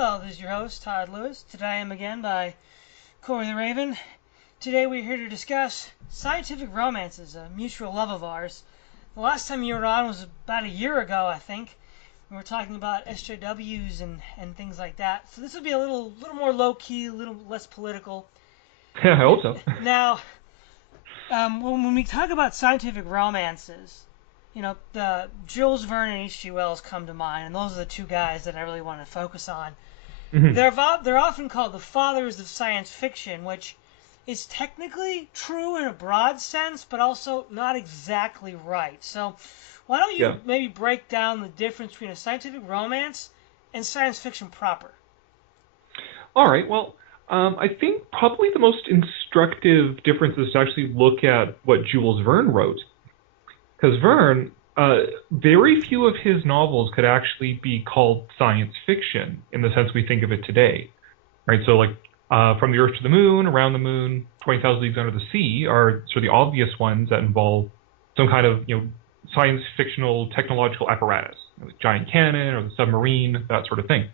Hello, this is your host, Todd Lewis. Today I am again by Corey the Raven. Today we're here to discuss scientific romances, a mutual love of ours. The last time you were on was about a year ago, I think. We were talking about SJWs and things like that. So this will be a little more low-key, a little less political. Yeah, I hope so. Now, when we talk about scientific romances, the Jules Verne and H.G. Wells come to mind, and those are the two guys that I really want to focus on. Mhm. They're often called the fathers of science fiction, which is technically true in a broad sense, but also not exactly right. So, why don't you Yeah. maybe break down the difference between a scientific romance and science fiction proper? All right. Well, I think probably the most instructive difference is to actually look at what Jules Verne wrote, because Verne, very few of his novels could actually be called science fiction in the sense we think of it today, right? So, like, From the Earth to the Moon, Around the Moon, 20,000 Leagues Under the Sea are sort of the obvious ones that involve some kind of, science fictional technological apparatus, the giant cannon or the submarine, that sort of thing.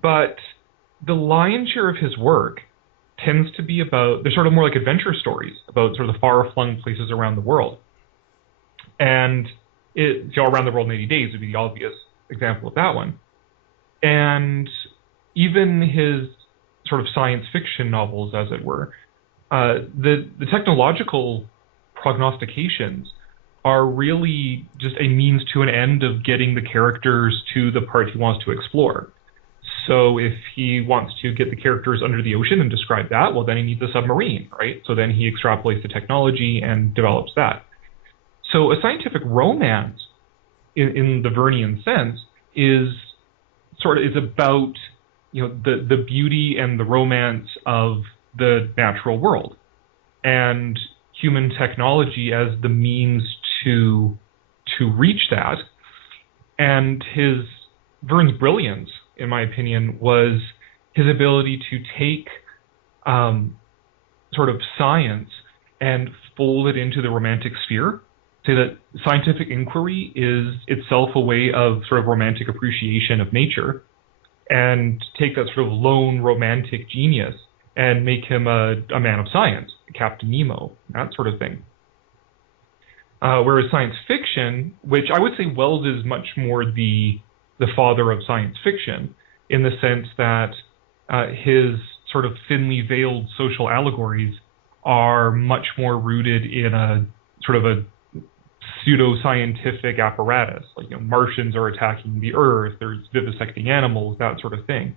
But the lion's share of his work tends to be about, they're sort of more like adventure stories about sort of the far-flung places around the world. And Around the World in 80 Days would be the obvious example of that one. And even his sort of science fiction novels, as it were, the technological prognostications are really just a means to an end of getting the characters to the part he wants to explore. So if he wants to get the characters under the ocean and describe that, well, then he needs a submarine, right? So then he extrapolates the technology and develops that. So a scientific romance, in the Vernian sense, is about the beauty and the romance of the natural world and human technology as the means to reach that. And Verne's brilliance, in my opinion, was his ability to take sort of science and fold it into the romantic sphere. Say that scientific inquiry is itself a way of sort of romantic appreciation of nature, and take that sort of lone romantic genius and make him a man of science, Captain Nemo, that sort of thing. Whereas science fiction, which I would say Wells is much more the father of science fiction, in the sense that his sort of thinly veiled social allegories are much more rooted in a sort of a pseudo-scientific apparatus. Like, Martians are attacking the Earth, there's vivisecting animals, that sort of thing.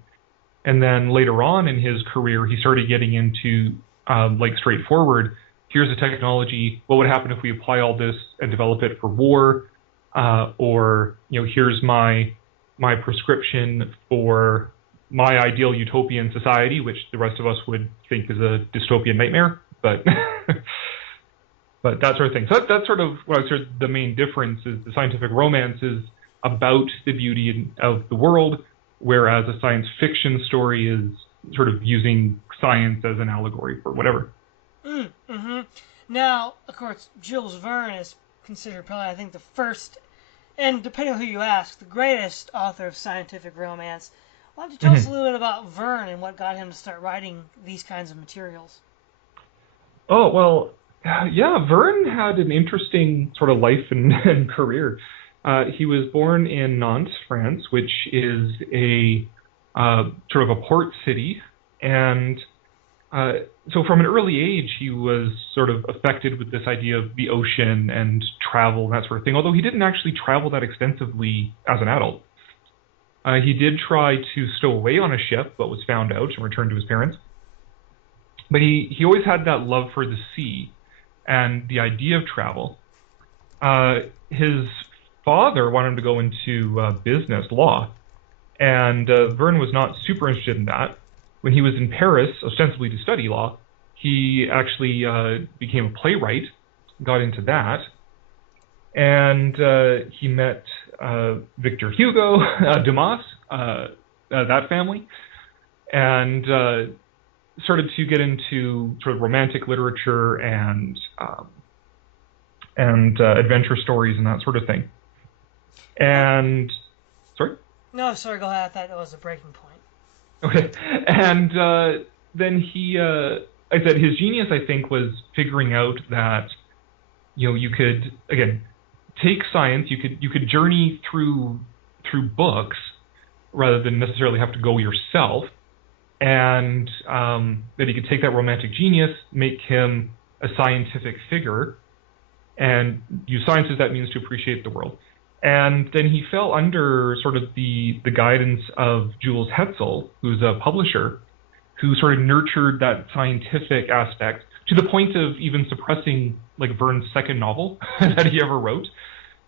And then later on in his career, he started getting into straightforward, here's a technology, what would happen if we apply all this and develop it for war? Or here's my prescription for my ideal utopian society, which the rest of us would think is a dystopian nightmare, but but that sort of thing. So that's sort of what I said. The main difference is the scientific romance is about the beauty of the world, whereas a science fiction story is sort of using science as an allegory for whatever. Mm-hmm. Now, of course, Jules Verne is considered probably, I think, the first, and depending on who you ask, the greatest author of scientific romance. Why don't you tell us a Mhm. little bit about Verne and what got him to start writing these kinds of materials? Oh, well, yeah, Verne had an interesting sort of life and, and career. He was born in Nantes, France, which is a sort of a port city. And so from an early age, he was sort of affected with this idea of the ocean and travel and that sort of thing, although he didn't actually travel that extensively as an adult. He did try to stow away on a ship, but was found out and returned to his parents. But he always had that love for the sea and the idea of travel. His father wanted him to go into business law, and Verne was not super interested in that. When he was in Paris, ostensibly to study law, he actually became a playwright, got into that, and he met Victor Hugo, Dumas, that family, and started to get into sort of romantic literature and adventure stories and that sort of thing. Uh, And sorry. no, sorry, go ahead. I thought that was a breaking point. Okay. And then I said his genius, I think, was figuring out that, you could, again, take science, you could journey through books rather than necessarily have to go yourself, and that he could take that romantic genius, make him a scientific figure, and use science as that means to appreciate the world. And then he fell under sort of the guidance of Jules Hetzel, who's a publisher, who sort of nurtured that scientific aspect to the point of even suppressing like Verne's second novel that he ever wrote,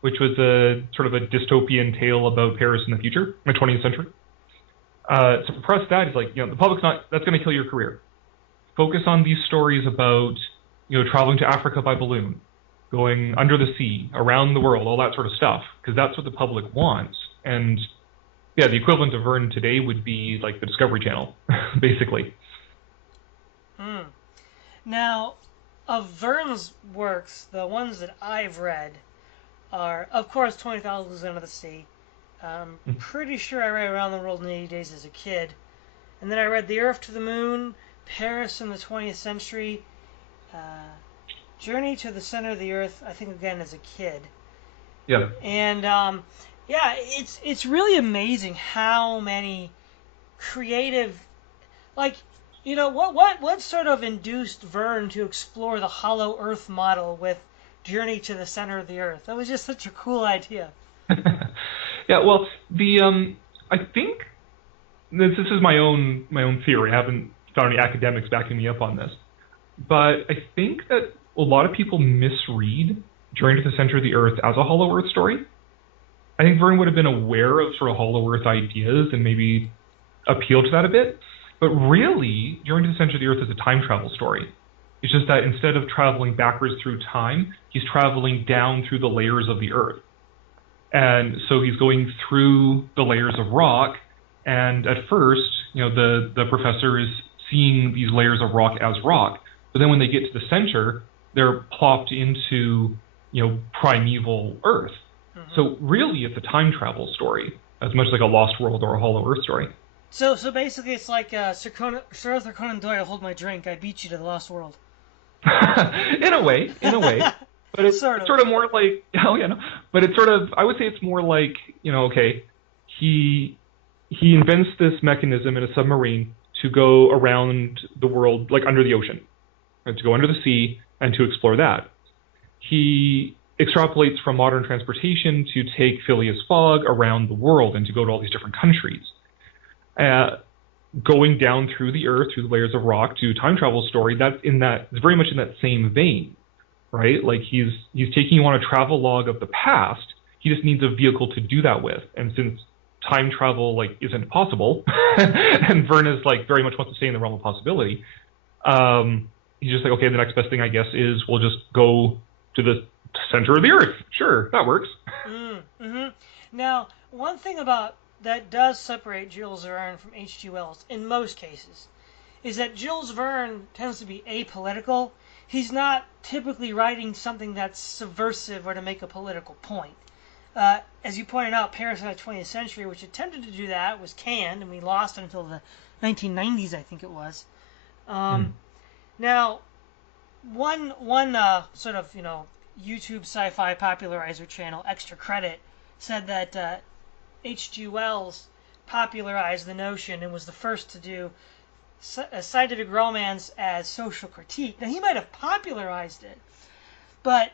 which was a sort of a dystopian tale about Paris in the future, in the 20th century. Suppress that. He's like, the public's not, that's going to kill your career. Focus on these stories about, traveling to Africa by balloon, going under the sea, around the world, all that sort of stuff, because that's what the public wants. And yeah, the equivalent of Verne today would be like the Discovery Channel, basically. Now, of Verne's works, the ones that I've read are, of course, 20,000 Leagues Under the Sea. Pretty sure I read Around the World in 80 Days as a kid. And then I read The Earth to the Moon, Paris in the 20th Century, Journey to the Center of the Earth, I think again as a kid. Yeah. And it's really amazing how many creative, like, what sort of induced Verne to explore the hollow Earth model with Journey to the Center of the Earth? That was just such a cool idea. Yeah, well, I think this is my own theory. I haven't found any academics backing me up on this, but I think that a lot of people misread Journey to the Center of the Earth as a Hollow Earth story. I think Verne would have been aware of sort of Hollow Earth ideas and maybe appealed to that a bit, but really, Journey to the Center of the Earth is a time travel story. It's just that instead of traveling backwards through time, he's traveling down through the layers of the Earth. And so he's going through the layers of rock, and at first, the professor is seeing these layers of rock as rock. But then when they get to the center, they're plopped into, primeval Earth. Mm-hmm. So really, it's a time travel story, as much like a Lost World or a Hollow Earth story. So basically, it's like Sir Arthur Conan Doyle, hold my drink, I beat you to the Lost World. In a way. But it's sort of more like, but it's sort of, I would say it's more like, he invents this mechanism in a submarine to go around the world, like under the ocean, to go under the sea and to explore that. He extrapolates from modern transportation to take Phileas Fogg around the world and to go to all these different countries. Going down through the Earth, through the layers of rock, to time travel story, it's very much in that same vein, right? Like he's taking you on a travel log of the past. He just needs a vehicle to do that with, and since time travel isn't possible, and Verne is very much wants to stay in the realm of possibility, he's just like, okay, the next best thing I guess is we'll just go to the center of the Earth. Sure, that works. Mm-hmm. Now, one thing that does separate Jules Verne from H.G. Wells, in most cases, is that Jules Verne tends to be apolitical. He's not typically writing something that's subversive or to make a political point. As you pointed out, Paris in the 20th Century, which attempted to do that, was canned, and we lost it until the 1990s, I think it was. Now, one sort of, YouTube sci-fi popularizer channel, Extra Credit, said that H.G. Wells popularized the notion and was the first to do a scientific romance as social critique. Now, he might have popularized it, but,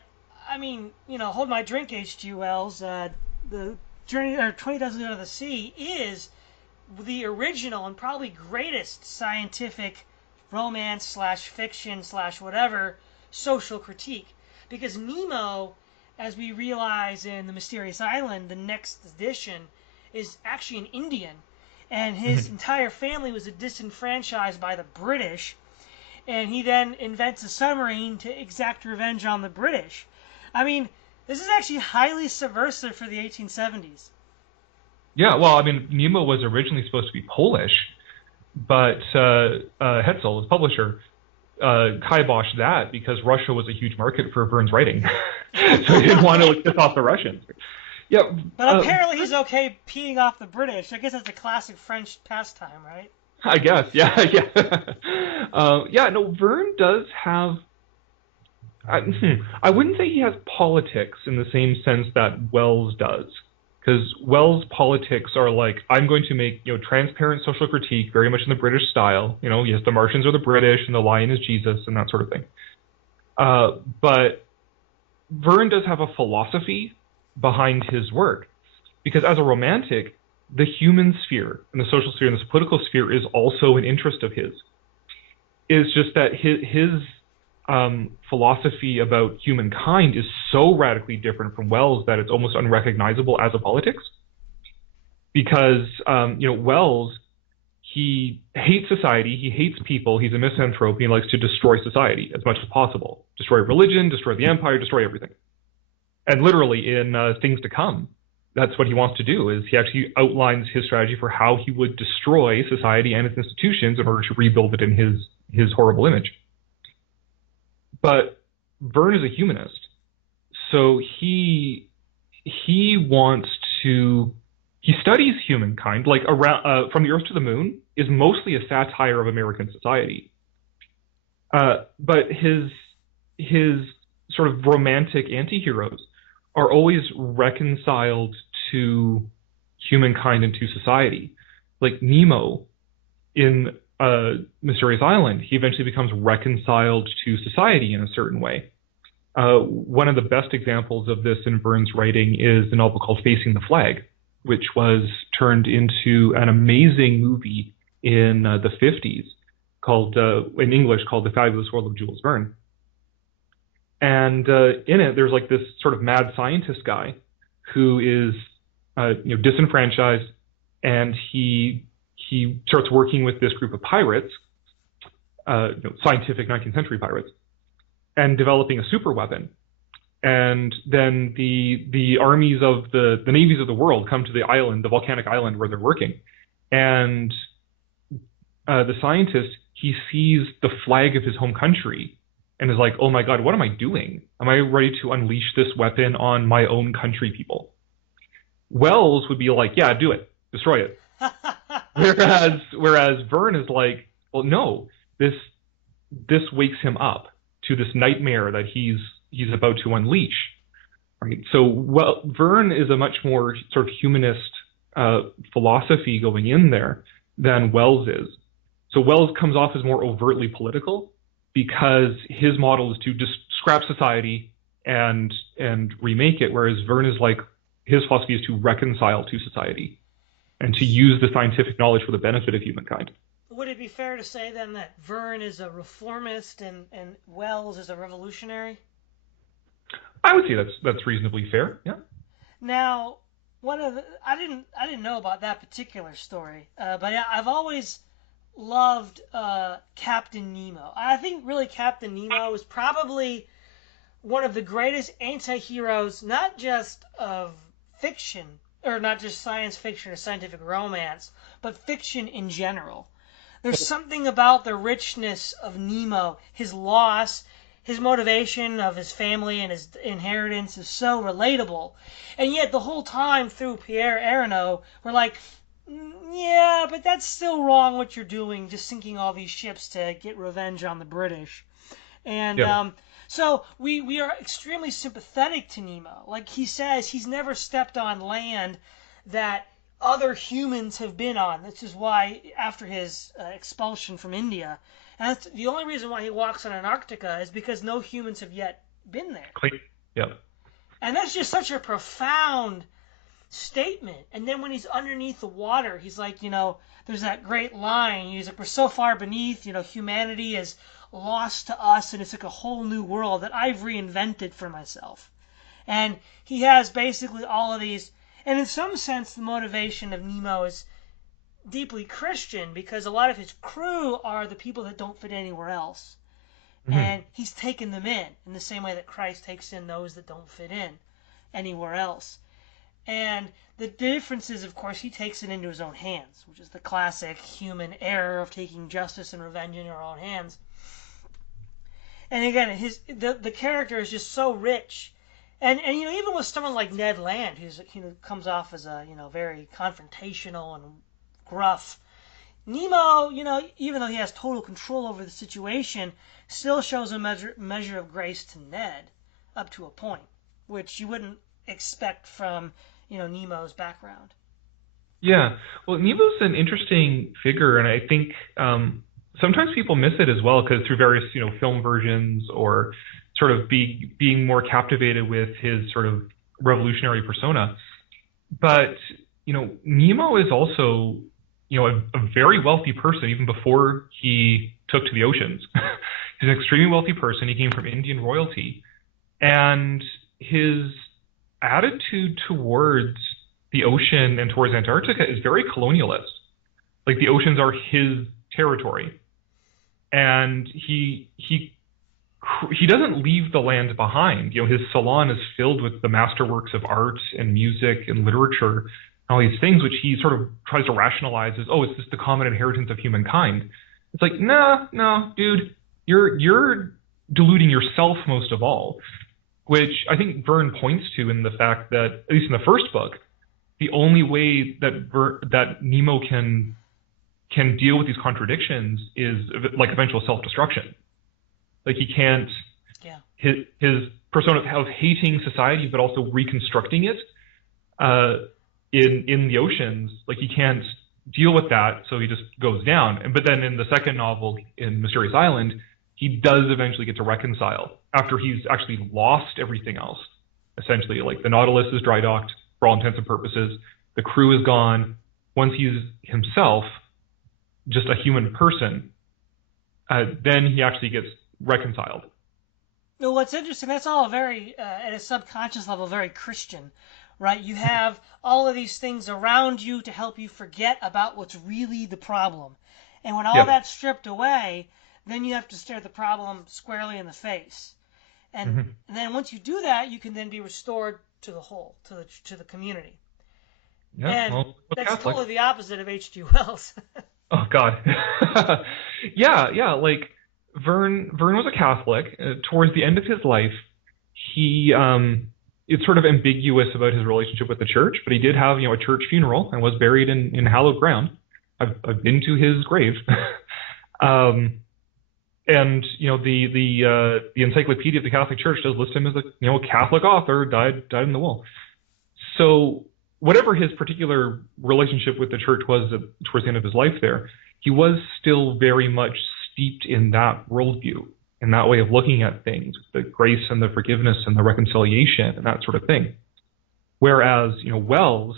I mean, hold my drink, H.G. Wells. The Journey, or 20,000 Leagues Under the Sea, is the original and probably greatest scientific romance / fiction / whatever social critique. Because Nemo, as we realize in The Mysterious Island, the next edition, is actually an Indian. And his entire family was disenfranchised by the British. And he then invents a submarine to exact revenge on the British. I mean, this is actually highly subversive for the 1870s. Yeah, well, I mean, Nemo was originally supposed to be Polish, but Hetzel, his publisher, kiboshed that because Russia was a huge market for Verne's writing. So he didn't want to piss off the Russians. Yeah, but apparently he's okay peeing off the British. I guess that's a classic French pastime, right? I guess, yeah, yeah. Yeah, no, Verne does have. I wouldn't say he has politics in the same sense that Wells does, because Wells' politics are like, I'm going to make transparent social critique, very much in the British style. Yes, the Martians are the British, and the lion is Jesus, and that sort of thing. But Verne does have a philosophy behind his work, because as a romantic, the human sphere and the social sphere and the political sphere is also an interest of his. It's just that his philosophy about humankind is so radically different from Wells that it's almost unrecognizable as a politics. Because Wells, he hates society, he hates people, he's a misanthrope, he likes to destroy society as much as possible. Destroy religion, destroy the empire, destroy everything. And literally in Things to Come, that's what he wants to do, is he actually outlines his strategy for how he would destroy society and its institutions in order to rebuild it in his horrible image. But Verne is a humanist, so he wants to. He studies humankind, like around From the Earth to the Moon is mostly a satire of American society. But his sort of romantic anti-heroes are always reconciled to humankind and to society. Like Nemo in Mysterious Island, he eventually becomes reconciled to society in a certain way. One of the best examples of this in Verne's writing is the novel called Facing the Flag, which was turned into an amazing movie in the 50s, called in English called The Fabulous World of Jules Verne. And in it, there's like this sort of mad scientist guy who is disenfranchised, and he starts working with this group of pirates, scientific 19th century pirates, and developing a super weapon. And then the armies of the navies of the world come to the island, the volcanic island where they're working, and the scientist, he sees the flag of his home country and is like, oh my God, what am I doing? Am I ready to unleash this weapon on my own country people? Wells would be like, yeah, do it, destroy it. Whereas Verne is like, well, no, this wakes him up to this nightmare that he's about to unleash. Right? So, Verne is a much more sort of humanist philosophy going in there than Wells is. So Wells comes off as more overtly political because his model is to just scrap society and remake it, whereas Verne is like, his philosophy is to reconcile to society and to use the scientific knowledge for the benefit of humankind. Would it be fair to say then that Verne is a reformist and Wells is a revolutionary? I would say that's reasonably fair. Yeah. Now, I didn't know about that particular story, but I've always loved Captain Nemo. I think really Captain Nemo was probably one of the greatest anti-heroes, not just of fiction, or not just science fiction or scientific romance, but fiction in general. There's something about the richness of Nemo, his loss, his motivation of his family and his inheritance is so relatable. And yet the whole time through Pierre Aronnaud, we're like, yeah, but that's still wrong what you're doing, just sinking all these ships to get revenge on the British. And yeah. So we are extremely sympathetic to Nemo. Like he says, he's never stepped on land that other humans have been on. This is why, after his expulsion from India, and that's the only reason why he walks on Antarctica is because no humans have yet been there. Yeah. And that's just such a profound statement. And then when he's underneath the water, he's like, there's that great line. He's like, we're so far beneath, humanity is lost to us, and it's like a whole new world that I've reinvented for myself. And he has basically all of these, and in some sense, the motivation of Nemo is deeply Christian because a lot of his crew are the people that don't fit anywhere else. Mm-hmm. And he's taken them in the same way that Christ takes in those that don't fit in anywhere else. And the difference is, of course, he takes it into his own hands, which is the classic human error of taking justice and revenge in your own hands. And again, the character is just so rich. And even with someone like Ned Land, who comes off as a very confrontational and gruff, Nemo, even though he has total control over the situation, still shows a measure of grace to Ned up to a point, which you wouldn't expect from, Nemo's background. Yeah. Well, Nemo's an interesting figure, and I think sometimes people miss it as well because through various, film versions or sort of being more captivated with his sort of revolutionary persona. But, Nemo is also, a very wealthy person even before he took to the oceans. He's an extremely wealthy person. He came from Indian royalty. And his attitude towards the ocean and towards Antarctica is very colonialist. Like the oceans are his territory, and he doesn't leave the land behind. His salon is filled with the masterworks of art and music and literature, and all these things, which he sort of tries to rationalize as, oh, it's just the common inheritance of humankind. It's like, no, dude, you're deluding yourself most of all, which I think Verne points to in the fact that, at least in the first book, the only way that Nemo can deal with these contradictions is like eventual self-destruction. Like he can't, Yeah. his persona of hating society but also reconstructing it in the oceans, like he can't deal with that, so he just goes down. But then in the second novel, in Mysterious Island, he does eventually get to reconcile after he's actually lost everything else. Essentially, like the Nautilus is dry docked for all intents and purposes. The crew is gone. Once he's himself, just a human person, then he actually gets reconciled. Well, what's interesting, that's all very, at a subconscious level, very Christian, right? You have all of these things around you to help you forget about what's really the problem. And when all Yeah. that's stripped away, then you have to stare the problem squarely in the face. And, Mm-hmm. and then once you do that, you can then be restored to the whole, to the community. Yeah. And Well, that's Catholic. totally the opposite of H.G. Wells. Oh God. Yeah. Like Verne was a Catholic. Towards the end of his life, he it's sort of ambiguous about his relationship with the church, but he did have a church funeral and was buried in hallowed ground. I've been to his grave. And the Encyclopedia of the Catholic Church does list him as a Catholic author, died in the wool. So whatever his particular relationship with the church was towards the end of his life there, he was still very much steeped in that worldview, in that way of looking at things, the grace and the forgiveness and the reconciliation and that sort of thing. Whereas, Wells,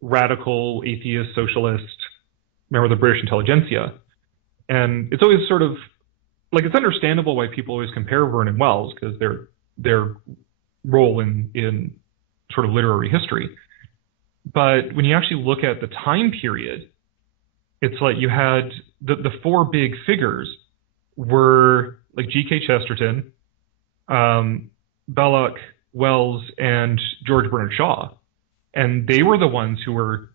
radical, atheist, socialist, member of the British intelligentsia, and it's always sort of, like, it's understandable why people always compare Verne and Wells, because their role in sort of literary history. But when you actually look at the time period, it's like you had the four big figures were like G.K. Chesterton, Belloc, Wells, and George Bernard Shaw. And they were the ones who were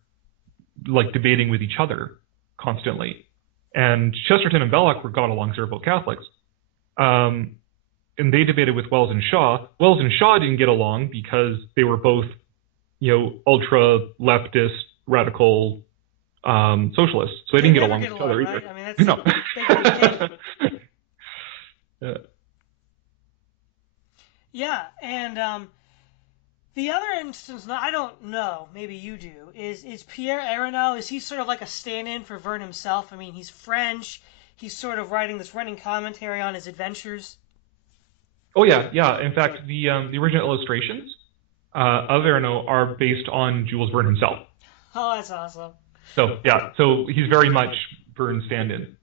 like debating with each other constantly. And Chesterton and Belloc got along, because they were both Catholics. And they debated with Wells and Shaw. Wells and Shaw didn't get along because they were both, ultra leftist, radical socialists. So they didn't get along with each other right? either. I mean, that's Yeah. Yeah, and the other instance, I don't know, maybe you do, is Pierre Aronneau. Is he sort of like a stand-in for Verne himself? I mean, he's French. He's sort of writing this running commentary on his adventures. Oh yeah. In fact, the original illustrations of Aronneau are based on Jules Verne himself. Oh, that's awesome. So yeah, so he's very much Verne's stand-in.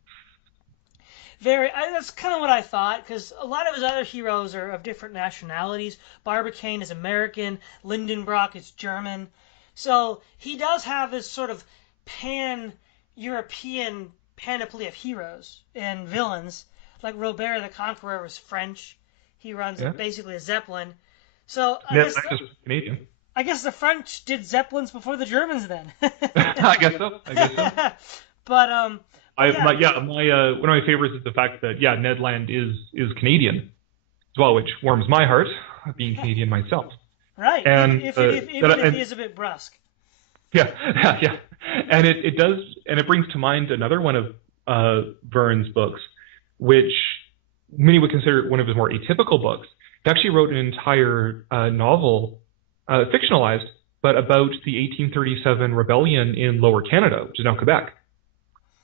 That's kind of what I thought, because a lot of his other heroes are of different nationalities. Barbicane is American, Lindenbrock is German. So he does have this sort of pan-European panoply of heroes and villains. Like Robert the Conqueror was French. He runs basically a Zeppelin. So Canadian. I guess the French did Zeppelins before the Germans then. I guess so. But one of my favorites is the fact that Ned Land is Canadian as well, which warms my heart, being Canadian myself. Right. And Even if he is a bit brusque. Yeah, yeah. And it does, and it brings to mind another one of Verne's books, which many would consider one of his more atypical books. He actually wrote an entire novel, fictionalized, but about the 1837 rebellion in Lower Canada, which is now Quebec.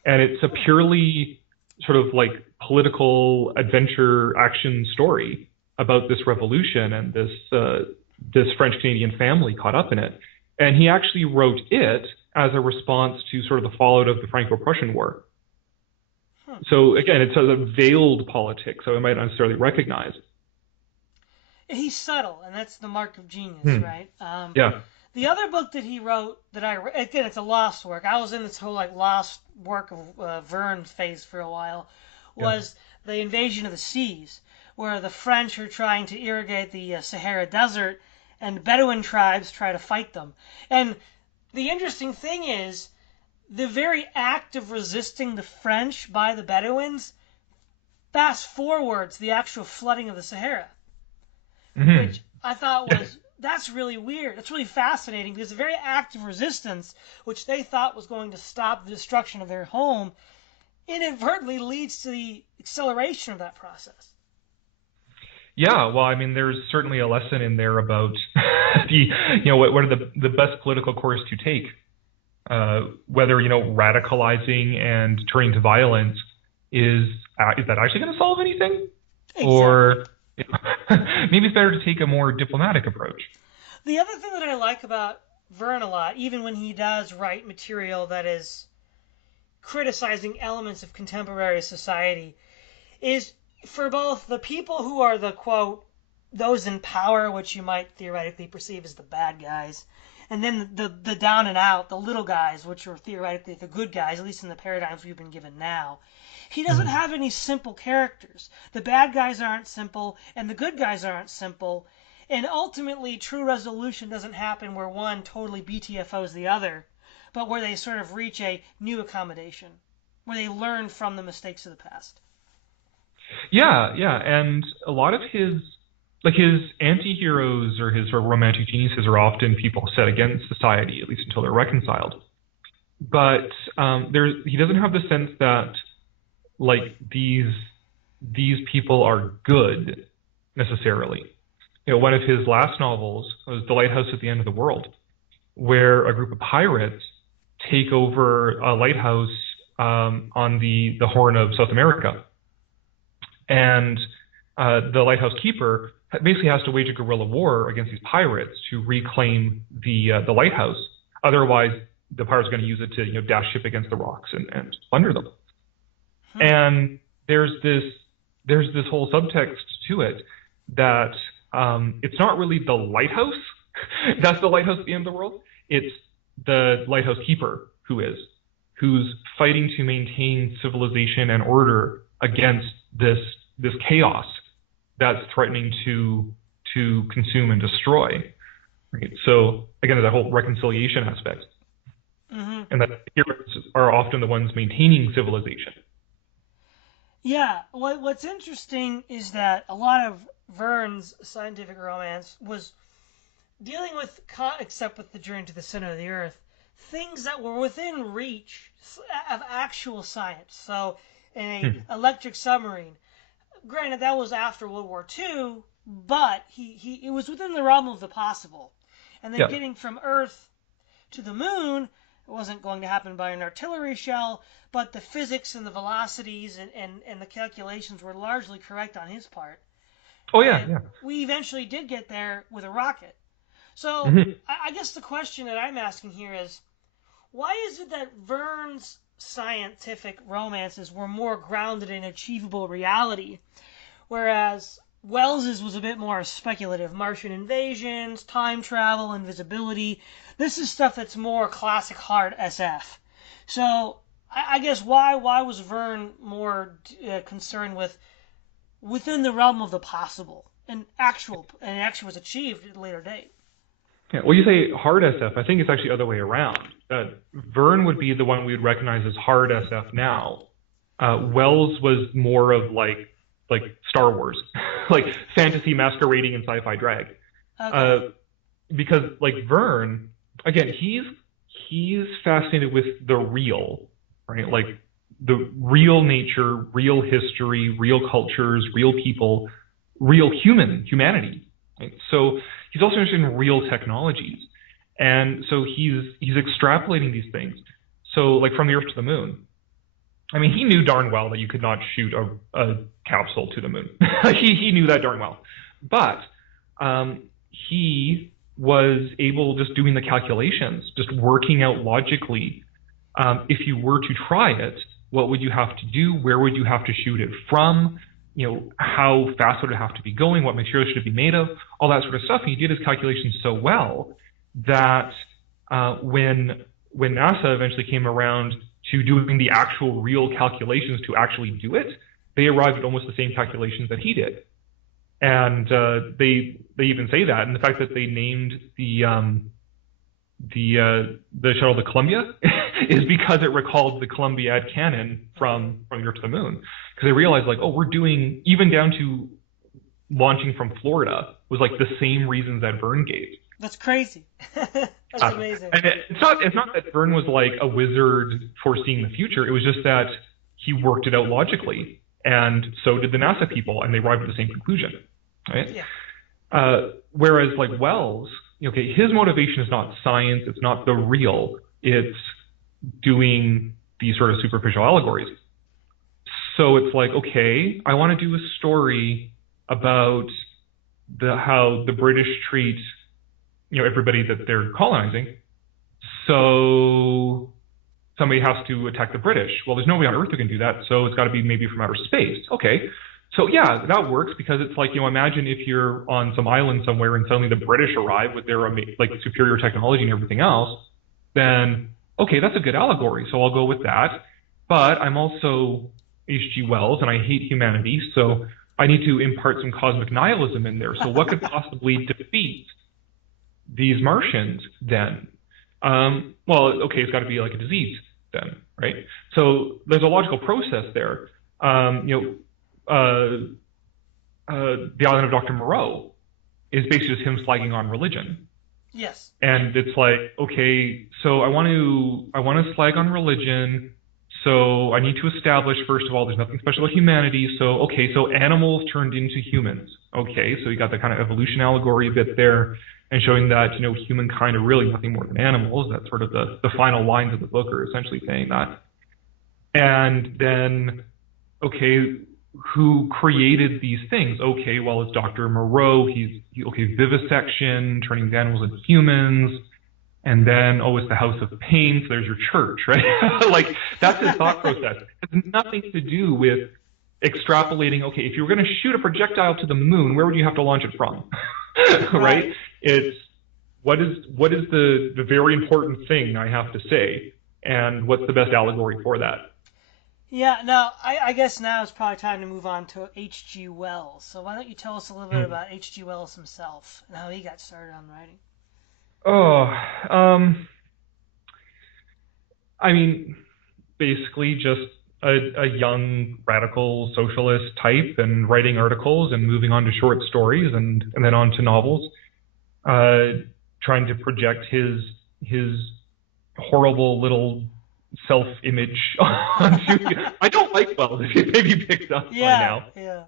And it's a purely sort of like political adventure action story about this revolution and this French Canadian family caught up in it. And he actually wrote it as a response to sort of the fallout of the Franco-Prussian War. Huh. So again, it's a veiled politics, so I might not necessarily recognize. He's subtle, and that's the mark of genius, Hmm. right? Yeah. The other book that he wrote that again, it's a lost work. I was in this whole like lost work of Verne phase for a while. Yeah. Was the Invasion of the Seas, where the French are trying to irrigate the Sahara Desert, and Bedouin tribes try to fight them. And the interesting thing is, the very act of resisting the French by the Bedouins fast forwards the actual flooding of the Sahara, Hmm. which I thought was that's really weird. That's really fascinating because the very act of resistance, which they thought was going to stop the destruction of their home, inadvertently leads to the acceleration of that process. Yeah, well, I mean, there's certainly a lesson in there about what are the best political course to take, whether, radicalizing and turning to violence is that actually going to solve anything? Exactly. Or maybe it's better to take a more diplomatic approach. The other thing that I like about Verne a lot, even when he does write material that is criticizing elements of contemporary society, is for both the people who are the quote those in power, which you might theoretically perceive as the bad guys, and then the down and out, the little guys, which are theoretically the good guys, at least in the paradigms we've been given now. He doesn't Mhm. have any simple characters. The bad guys aren't simple, and the good guys aren't simple. And ultimately, true resolution doesn't happen where one totally BTFOs the other, but where they sort of reach a new accommodation, where they learn from the mistakes of the past. Yeah, yeah, and a lot of his anti-heroes or his sort of romantic geniuses are often people set against society, at least until they're reconciled. But he doesn't have the sense that like these people are good necessarily. One of his last novels was The Lighthouse at the End of the World, where a group of pirates take over a lighthouse on the Horn of South America, and the lighthouse keeper basically has to wage a guerrilla war against these pirates to reclaim the lighthouse. Otherwise, the pirates are going to use it to dash ship against the rocks and plunder them. Hmm. And there's this whole subtext to it that it's not really the lighthouse that's the lighthouse at the end of the world. It's the lighthouse keeper who's fighting to maintain civilization and order against this chaos that's threatening to consume and destroy. Right? So again, that whole reconciliation aspect, Hmm. and that heroes are often the ones maintaining civilization. Yeah, what's interesting is that a lot of Verne's scientific romance was dealing with, except with the journey to the center of the Earth, things that were within reach of actual science. So, in a Hmm. electric submarine, granted that was after World War II, but it was within the realm of the possible. And then Yeah. getting from Earth to the moon, it wasn't going to happen by an artillery shell, but the physics and the velocities and the calculations were largely correct on his part. Oh yeah, And yeah. we eventually did get there with a rocket. So Hmm. I guess the question that I'm asking here is, why is it that Verne's scientific romances were more grounded in achievable reality, whereas Wells's was a bit more speculative? Martian invasions, time travel, invisibility. This is stuff that's more classic hard SF. So I guess why was Verne more concerned with within the realm of the possible and actually was achieved at a later date? Yeah. Well, you say hard SF. I think it's actually the other way around. Verne would be the one we would recognize as hard SF now. Wells was more of like Star Wars, like fantasy masquerading in sci-fi drag. Okay. Uh, because like Verne, again, he's fascinated with the real, right? Like the real nature, real history, real cultures, real people, real humanity. Right? So he's also interested in real technologies, and so he's extrapolating these things. So like from the Earth to the Moon. I mean, he knew darn well that you could not shoot a capsule to the moon. He knew that darn well, but he was able, just doing the calculations, just working out logically, if you were to try it, what would you have to do? Where would you have to shoot it from? How fast would it have to be going? What material should it be made of? All that sort of stuff. And he did his calculations so well that when NASA eventually came around to doing the actual real calculations to actually do it, they arrived at almost the same calculations that he did. And they even say that, and the fact that they named the shuttle the Columbia is because it recalled the Columbiad cannon from the Earth to the Moon, because they realized like, oh, we're doing, even down to launching from Florida was like the same reasons that Verne gave. That's crazy. That's amazing. And it's not that Verne was like a wizard foreseeing the future. It was just that he worked it out logically, and so did the NASA people, and they arrived at the same conclusion, right? Yeah. Whereas like Wells, okay, his motivation is not science, it's not the real, it's doing these sort of superficial allegories. So it's like, okay, I want to do a story about how the British treat everybody that they're colonizing. So somebody has to attack the British. Well, there's nobody on Earth who can do that, so it's got to be maybe from outer space. Okay. So yeah, that works, because it's like, imagine if you're on some island somewhere and suddenly the British arrive with their like superior technology and everything else, then okay, that's a good allegory. So I'll go with that. But I'm also H.G. Wells and I hate humanity, so I need to impart some cosmic nihilism in there. So what could possibly defeat these Martians then? Well, okay, it's got to be like a disease then, right? So there's a logical process there. The Island of Dr. Moreau is basically just him slagging on religion. Yes. And it's like, okay, so I want to slag on religion. So I need to establish, first of all, there's nothing special about humanity. So, okay, so animals turned into humans. Okay, so you got the kind of evolution allegory a bit there, and showing that, humankind are really nothing more than animals. That's sort of the final lines of the book are essentially saying that. And then, okay, who created these things? Okay, well, it's Dr. Moreau. Okay, vivisection, turning the animals into humans. And then, oh, it's the House of Pain, so there's your church, right? Like, that's his thought process. It has nothing to do with extrapolating, okay, if you were going to shoot a projectile to the moon, where would you have to launch it from? Right? It's, what is the very important thing I have to say, and what's the best allegory for that? Yeah, now, I guess now it's probably time to move on to H.G. Wells. So why don't you tell us a little bit about H.G. Wells himself and how he got started on writing? I mean, basically just a young radical socialist type, and writing articles and moving on to short stories and then on to novels, trying to project his horrible little self-image onto. I don't like Wells, if you maybe picked up by now. Yeah.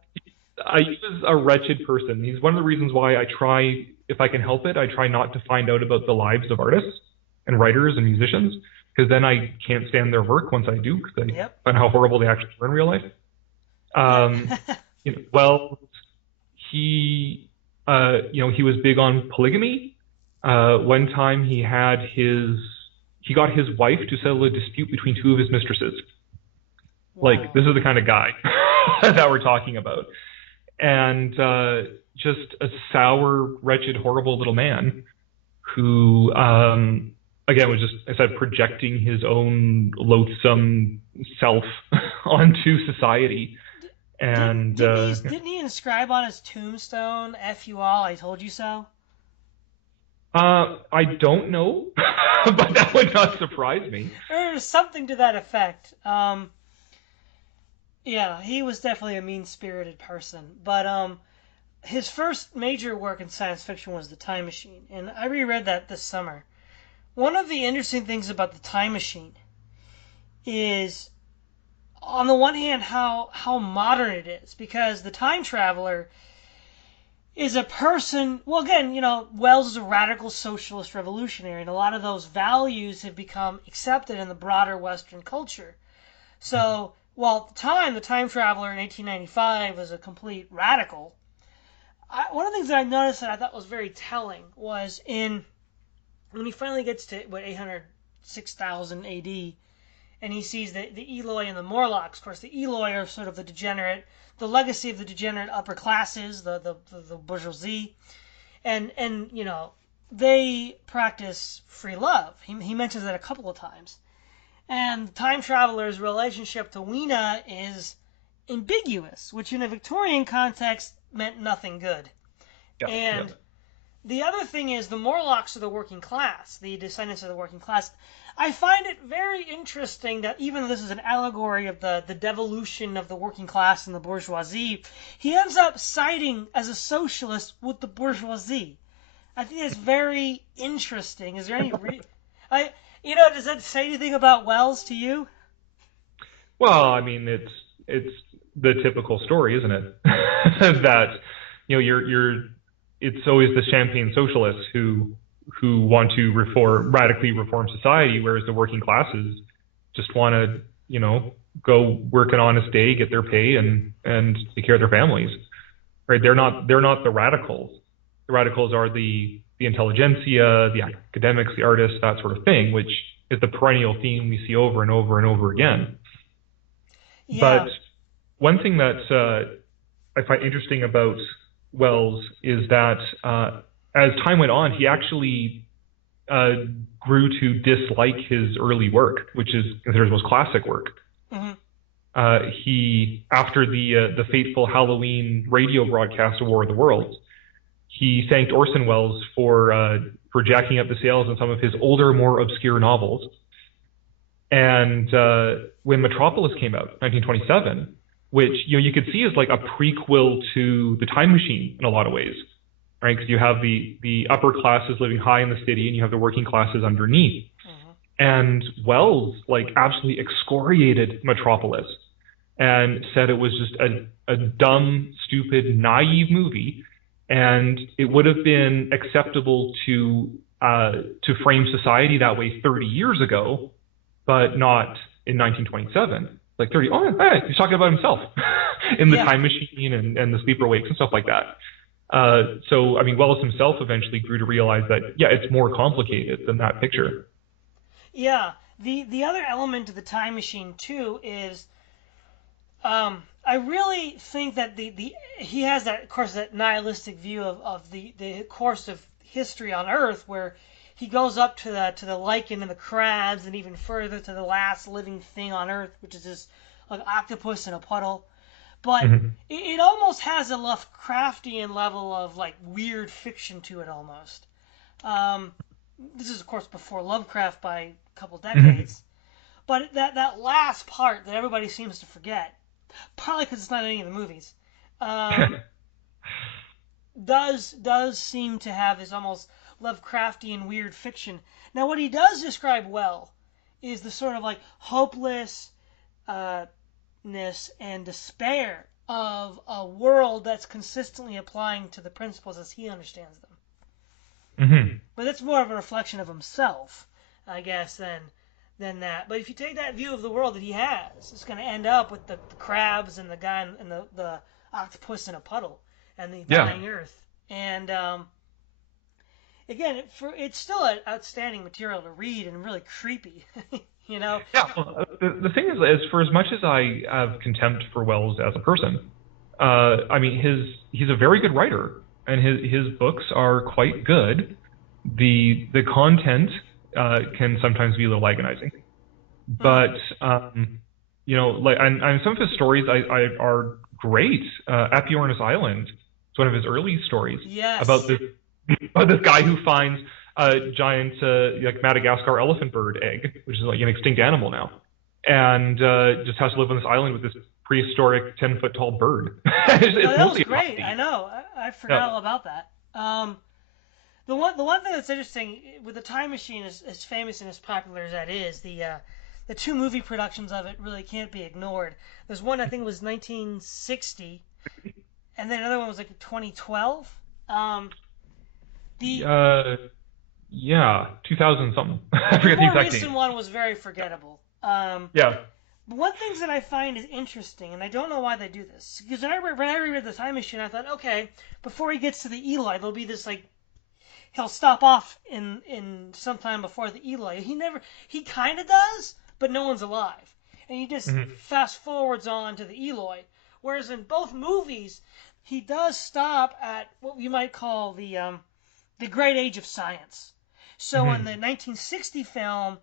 He was a wretched person. He's one of the reasons why I try, if I can help it, I try not to find out about the lives of artists and writers and musicians, because then I can't stand their work once I do, because I find how horrible they actually were in real life. Well, he was big on polygamy. One time he got his wife to settle a dispute between two of his mistresses. Wow. Like, this is the kind of guy that we're talking about. And just a sour, wretched, horrible little man who, again, was just, I said, projecting his own loathsome self onto society. And didn't he inscribe on his tombstone, "F you all, I told you so"? I don't know, but that would not surprise me. There's something to that effect. Yeah, he was definitely a mean-spirited person. But his first major work in science fiction was The Time Machine, and I reread that this summer. one of the interesting things about the time machine is, on the one hand, how modern it is, because the time traveler is a person. Well, again, Wells is a radical socialist revolutionary, and a lot of those values have become accepted in the broader Western culture. So, while at the time, the time traveler in 1895 was a complete radical, one of the things that I noticed that I thought was very telling was when he finally gets to 800, 6000 AD, and he sees the Eloi and the Morlocks. Of course, the Eloi are sort of the legacy of the degenerate upper classes, the bourgeoisie, and they practice free love. He mentions that a couple of times. And the time traveler's relationship to Weena is ambiguous, which in a Victorian context meant nothing good. Yeah, And yeah. the other thing is the Morlocks are the working class, the descendants of the working class. I find it very interesting that even though this is an allegory of the devolution of the working class and the bourgeoisie, he ends up siding as a socialist with the bourgeoisie. I think that's very interesting. Is there any does that say anything about Wells to you? Well, I mean, it's the typical story, isn't it? That you're it's always the champagne socialists who want to radically reform society, whereas the working classes just want to go work an honest day, get their pay, and take care of their families. Right? They're not the radicals. The radicals are the intelligentsia, the academics, the artists, that sort of thing, which is the perennial theme we see over and over and over again. Yeah. But one thing that I find interesting about Wells is that as time went on, he actually grew to dislike his early work, which is considered his most classic work. Mm-hmm. He, after the fateful Halloween radio broadcast of War of the Worlds, he thanked Orson Welles for jacking up the sales on some of his older, more obscure novels. And when Metropolis came out, 1927, which you could see as like a prequel to The Time Machine in a lot of ways, right? Because you have the upper classes living high in the city, and you have the working classes underneath. Mm-hmm. And Wells absolutely excoriated Metropolis and said it was just a dumb, stupid, naive movie, and it would have been acceptable to frame society that way 30 years ago, but not in 1927. Like 30, oh, hey, he's talking about himself in The Time Machine and The Sleeper Wakes and stuff like that. So, I mean, Wells himself eventually grew to realize that, it's more complicated than that picture. Yeah. The other element of The Time Machine, too, is I really think that he has that, of course, that nihilistic view of the course of history on Earth, where he goes up to the lichen and the crabs, and even further to the last living thing on Earth, which is this octopus in a puddle. But it almost has a Lovecraftian level of weird fiction to it almost. This is of course before Lovecraft by a couple decades. But that last part that everybody seems to forget, probably because it's not in any of the movies, does seem to have this almost Lovecraftian weird fiction. Now, what he does describe well is the sort of hopelessness and despair of a world that's consistently applying to the principles as he understands them. Mm-hmm. But that's more of a reflection of himself, I guess, than that. But if you take that view of the world that he has, it's going to end up with the crabs and the guy and the octopus in a puddle and the dying Earth. And again, it's still an outstanding material to read and really creepy, Yeah. Well, the thing is for as much as I have contempt for Wells as a person, I mean, he's a very good writer, and his books are quite good. The content can sometimes be a little agonizing, but and some of his stories are great. Apiornis Island is one of his early stories. Yes. About this guy who finds a giant Madagascar elephant bird egg, which is an extinct animal now, and just has to live on this island with this prehistoric 10-foot tall bird. That was great. I know. I forgot all about that. the one thing that's interesting with the Time Machine, as famous and as popular as that is, the two movie productions of it really can't be ignored. There's one I think it was 1960, and then another one was like 2012. The Yeah, 2000 something. I the forget the more exact recent date. one was very forgettable. Yeah. But one thing that I find is interesting, and I don't know why they do this, because when I reread the Time Machine, I thought, okay, before he gets to the Eli, there'll be this like he'll stop off in sometime before the Eli. He kind of does, but no one's alive, and he just Hmm. fast forwards on to the Eloy. Whereas in both movies, he does stop at what you might call the great age of science. So in Hmm. the 1960 film,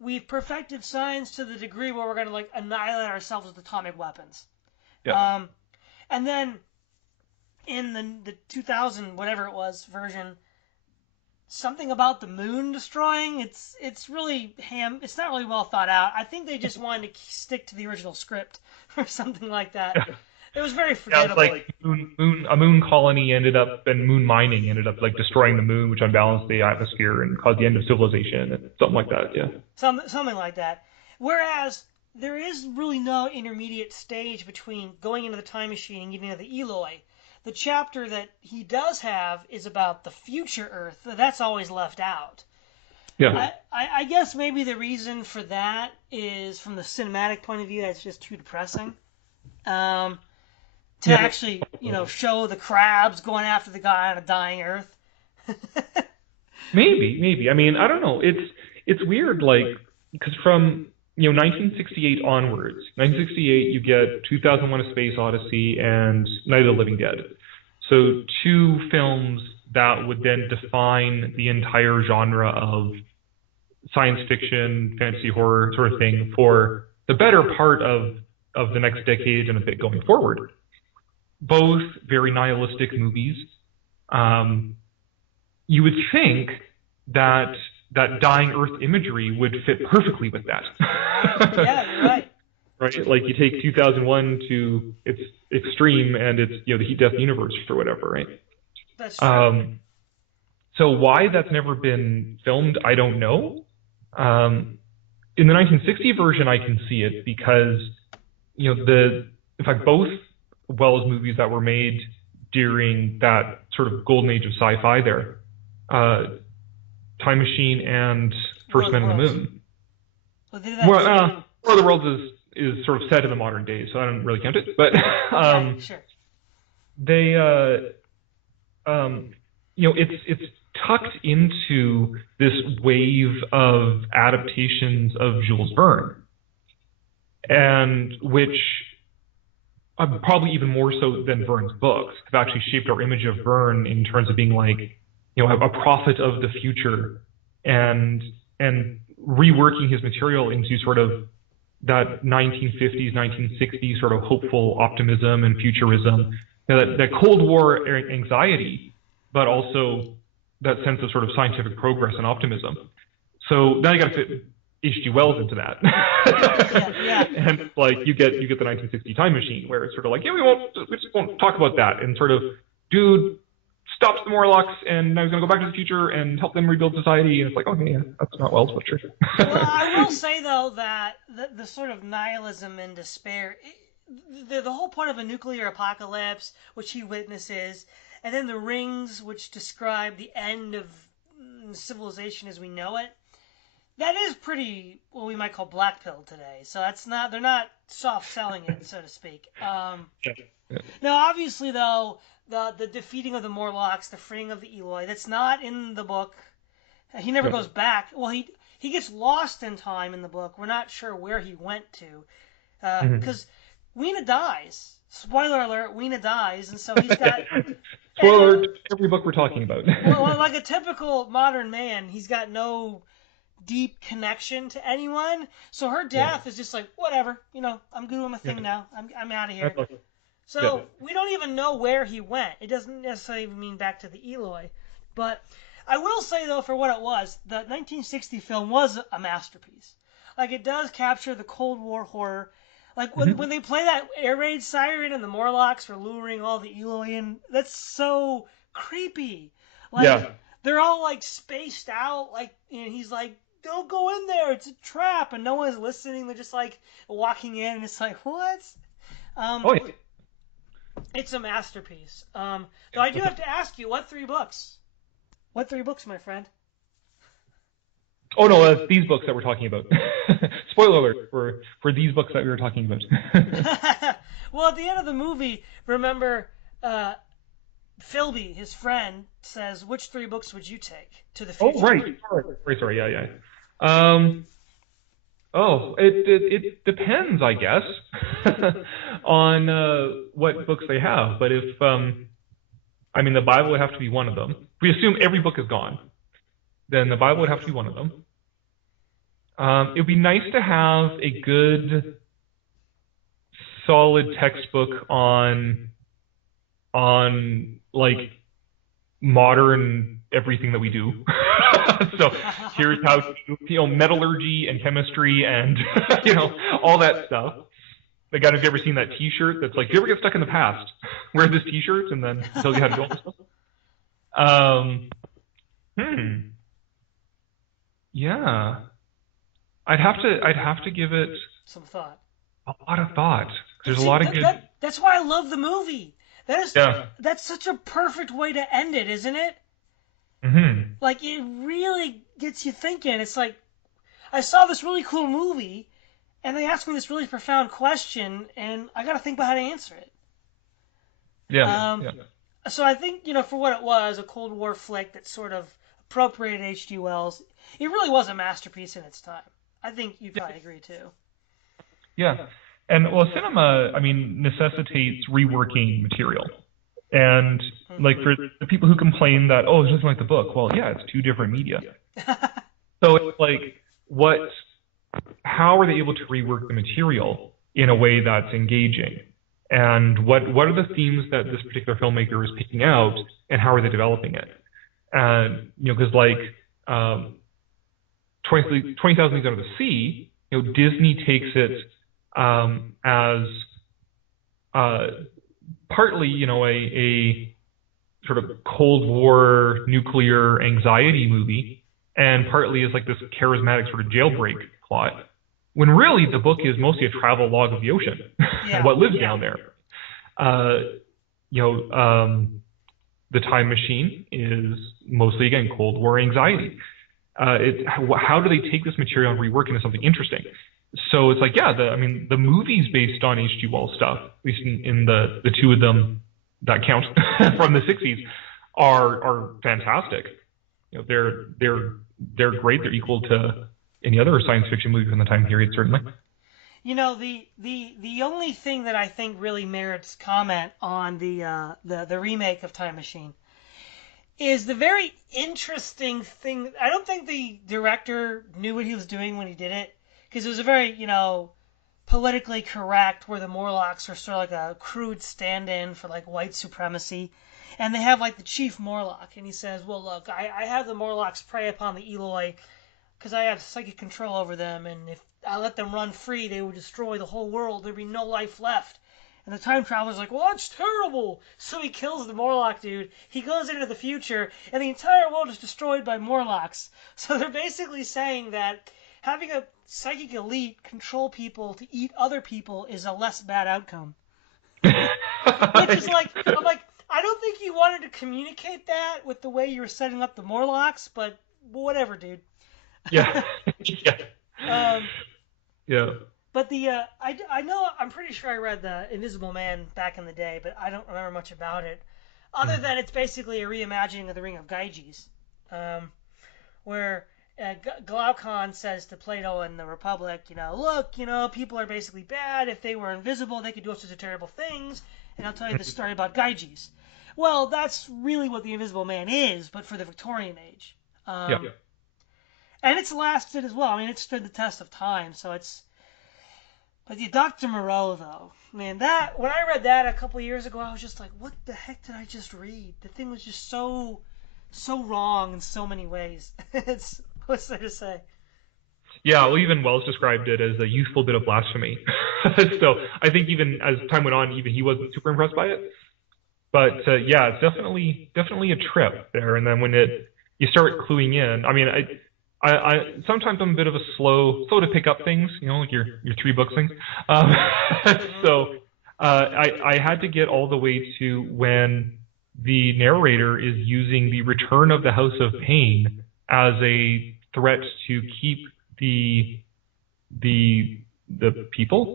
we've perfected science to the degree where we're going to like annihilate ourselves with atomic weapons. Yeah. Um, and then in the 2000 whatever it was version, something about the moon destroying. It's really It's not really well thought out. I think they just wanted to stick to the original script or something like that. It was very Yeah, it's forgettable. like a moon colony and moon mining ended up like destroying the moon, which unbalanced the atmosphere and caused the end of civilization and something like that. Yeah. Something like that. Whereas there is really no intermediate stage between going into the time machine and getting into the Eloi. The chapter that he does have is about the future Earth. That's always left out. Yeah. I guess maybe the reason for that is from the cinematic point of view, that's just too depressing. To Yeah. actually, show the crabs going after the guy on a dying Earth. Maybe. I mean, I don't know. It's weird, like, because from 1968 onwards, 1968 you get 2001: A Space Odyssey and Night of the Living Dead. So two films that would then define the entire genre of science fiction, fantasy horror sort of thing for the better part of the next decade and a bit going forward. Both very nihilistic movies. You would think that dying Earth imagery would fit perfectly with that. Yeah, you're right. Right? Like you take 2001 to its extreme and it's the heat death universe or whatever, right? That's true. So why that's never been filmed, I don't know. In the 1960 version, I can see it because in fact both Wells movies that were made during that sort of golden age of sci-fi there, Time Machine and First Men on the Moon. Well, they did that Well, too. War of the Worlds is sort of set in the modern day, so I don't really count it. But Okay, sure. they, it's tucked into this wave of adaptations of Jules Verne, and which probably even more so than Verne's books have actually shaped our image of Verne in terms of being like a prophet of the future and reworking his material into sort of that 1950s, 1960s sort of hopeful optimism and futurism, that Cold War anxiety, but also that sense of sort of scientific progress and optimism. So now you got to fit H.G. Wells into that. Yeah. And it's like you get the 1960 Time Machine where it's sort of like, we just won't talk about that, and sort of dude stops the Morlocks and now he's going to go back to the future and help them rebuild society, and it's like, okay, yeah, that's not Wells, but sure. Well, I will say though that the sort of nihilism and despair, the whole point of a nuclear apocalypse, which he witnesses, and then the rings, which describe the end of civilization as we know it, that is pretty what we might call black pill today. So they're not soft selling it, so to speak. Now, obviously, though, the defeating of the Morlocks, the freeing of the Eloi, that's not in the book. He never goes back. Well, he gets lost in time in the book. We're not sure where he went to, because Weena dies. Spoiler alert: Weena dies, and so he's got. Spoiler alert, every book we're talking about. Well, like a typical modern man, he's got no deep connection to anyone. So her death is just like, whatever, I'm doing my thing now. I'm out of here. So we don't even know where he went. It doesn't necessarily even mean back to the Eloi. But I will say, though, for what it was, the 1960 film was a masterpiece. Like, it does capture the Cold War horror. Like, when they play that air raid siren and the Morlocks are luring all the Eloi in, that's so creepy. Like, they're all like spaced out, like, and he's like, "Don't go in there, it's a trap," and no one's listening. They're just like walking in, and it's like, what? Um, Oh, yeah. it's a masterpiece. Though I do have to ask you, what three books? What three books, my friend? Oh no, these books that we're talking about. Spoiler alert for these books that we were talking about. Well, at the end of the movie, remember, Philby, his friend, says, "Which three books would you take to the future?" Oh, right. Sorry. Yeah. It depends, I guess, on what books they have. But if I mean, the Bible would have to be one of them. If we assume every book is gone, then the Bible would have to be one of them. It would be nice to have a good, solid textbook on like modern everything that we do. So here's how to, metallurgy and chemistry and all that stuff. Like, have you ever seen that T-shirt that's like, "Do you ever get stuck in the past? Wear this T-shirt and then it tells you how to do all this stuff." Yeah. I'd have to give it Some thought. a lot of thought. There's See, a lot of good. that's why I love the movie. That's such a perfect way to end it, isn't it? Mm-hmm. Like, it really gets you thinking. It's like, I saw this really cool movie, and they asked me this really profound question, and I got to think about how to answer it. Yeah. So I think, for what it was, a Cold War flick that sort of appropriated H.G. Wells, it really was a masterpiece in its time. I think you'd probably agree too. Yeah. And well, cinema, I mean, necessitates reworking material. And like for the people who complain that, oh, it's just like the book, well, yeah, it's two different media. So it's like, how are they able to rework the material in a way that's engaging? And what are the themes that this particular filmmaker is picking out, and how are they developing it? And because 20,000 Leagues Under the Sea, Disney takes it as partly, a sort of Cold War nuclear anxiety movie, and partly as like this charismatic sort of jailbreak plot. When really the book is mostly a travel log of the ocean and what lives down there. The Time Machine is mostly, again, Cold War anxiety. How do they take this material and rework into something interesting? So it's like, the movies based on H.G. Wells stuff, at least in the two of them that count from the 60s, are fantastic. They're great. They're equal to any other science fiction movie from the time period, certainly. The only thing that I think really merits comment on the remake of Time Machine is the very interesting thing. I don't think the director knew what he was doing when he did it, because it was a very, politically correct, where the Morlocks are sort of like a crude stand-in for like white supremacy. And they have like the chief Morlock, and he says, "Well, look, I have the Morlocks prey upon the Eloi because I have psychic control over them, and if I let them run free, they would destroy the whole world. There'd be no life left." And the time traveler's like, "Well, that's terrible." So he kills the Morlock dude. He goes into the future, and the entire world is destroyed by Morlocks. So they're basically saying that having a psychic elite control people to eat other people is a less bad outcome. Which is like, I'm like, I don't think you wanted to communicate that with the way you were setting up the Morlocks, but whatever, dude. Yeah. Yeah. But I know, I'm pretty sure I read The Invisible Man back in the day, but I don't remember much about it. Other than it's basically a reimagining of the Ring of Gyges, where Glaucon says to Plato and the Republic, look, people are basically bad. If they were invisible, they could do all sorts of terrible things. And I'll tell you the story about Gyges. Well, that's really what the Invisible Man is, but for the Victorian age. And it's lasted as well. I mean, it stood the test of time, so it's... But the Dr. Moreau, though, man, when I read that a couple of years ago, I was just like, what the heck did I just read? The thing was just so wrong in so many ways. What's there to say? Yeah, well, even Wells described it as a youthful bit of blasphemy. So I think even as time went on, even he wasn't super impressed by it. But it's definitely a trip there. And then when it you start cluing in. I mean, I sometimes I'm a bit of a slow to pick up things, like your 3 books things. Um, so I had to get all the way to when the narrator is using the return of the House of Pain as a threat to keep the people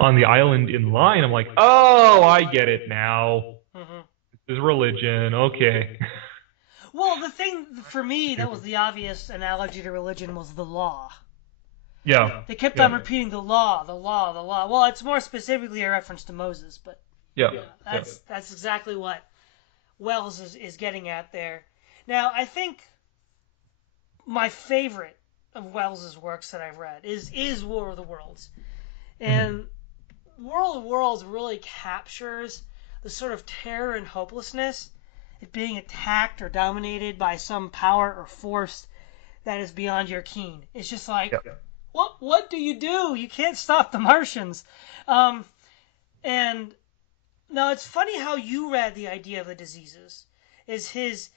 on the island in line. I'm like, oh, I get it now. Mm-hmm. This is religion. Okay. Well, the thing for me that was the obvious analogy to religion was the law. Yeah. They kept Yeah. on repeating the law, the law, the law. Well, it's more specifically a reference to Moses, but Yeah. that's exactly what Wells is getting at there. Now, I think my favorite of Wells's works that I've read is War of the Worlds. And War of the Worlds really captures the sort of terror and hopelessness at being attacked or dominated by some power or force that is beyond your ken. It's just like, what do? You can't stop the Martians. And now it's funny how you read the idea of the diseases. Is his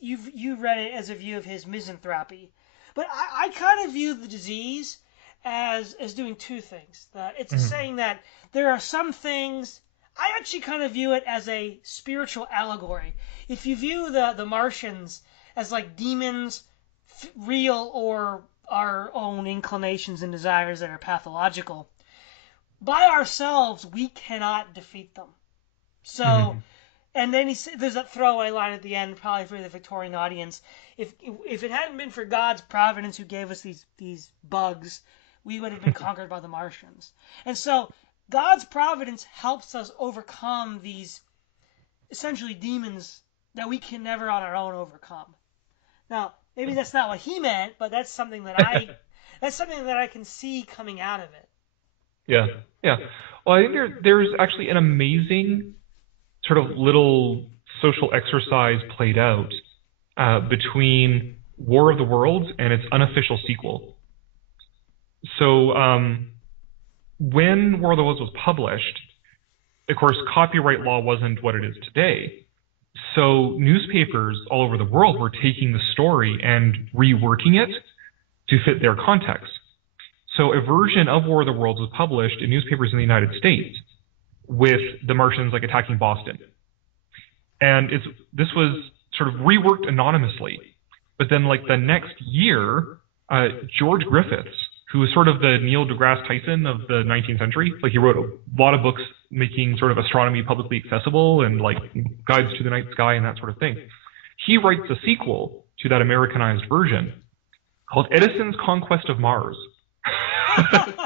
you read it as a view of his misanthropy, but I kind of view the disease as doing two things. It's saying that there are some things. I actually kind of view it as a spiritual allegory. If you view the Martians as like demons, real or our own inclinations and desires that are pathological, by ourselves we cannot defeat them. So, and then there's that throwaway line at the end, probably for the Victorian audience. If it hadn't been for God's providence who gave us these bugs, we would have been conquered by the Martians. And so God's providence helps us overcome these essentially demons that we can never on our own overcome. Now, maybe that's not what he meant, but that's something that I can see coming out of it. Yeah. Well, I think there's actually an amazing sort of little social exercise played out between War of the Worlds and its unofficial sequel. So when War of the Worlds was published, of course, copyright law wasn't what it is today. So newspapers all over the world were taking the story and reworking it to fit their context. So a version of War of the Worlds was published in newspapers in the United States with the Martians like attacking Boston. And this was sort of reworked anonymously. But then like the next year, George Griffiths, who was sort of the Neil deGrasse Tyson of the 19th century, like he wrote a lot of books making sort of astronomy publicly accessible and like guides to the night sky and that sort of thing. He writes a sequel to that Americanized version called Edison's Conquest of Mars.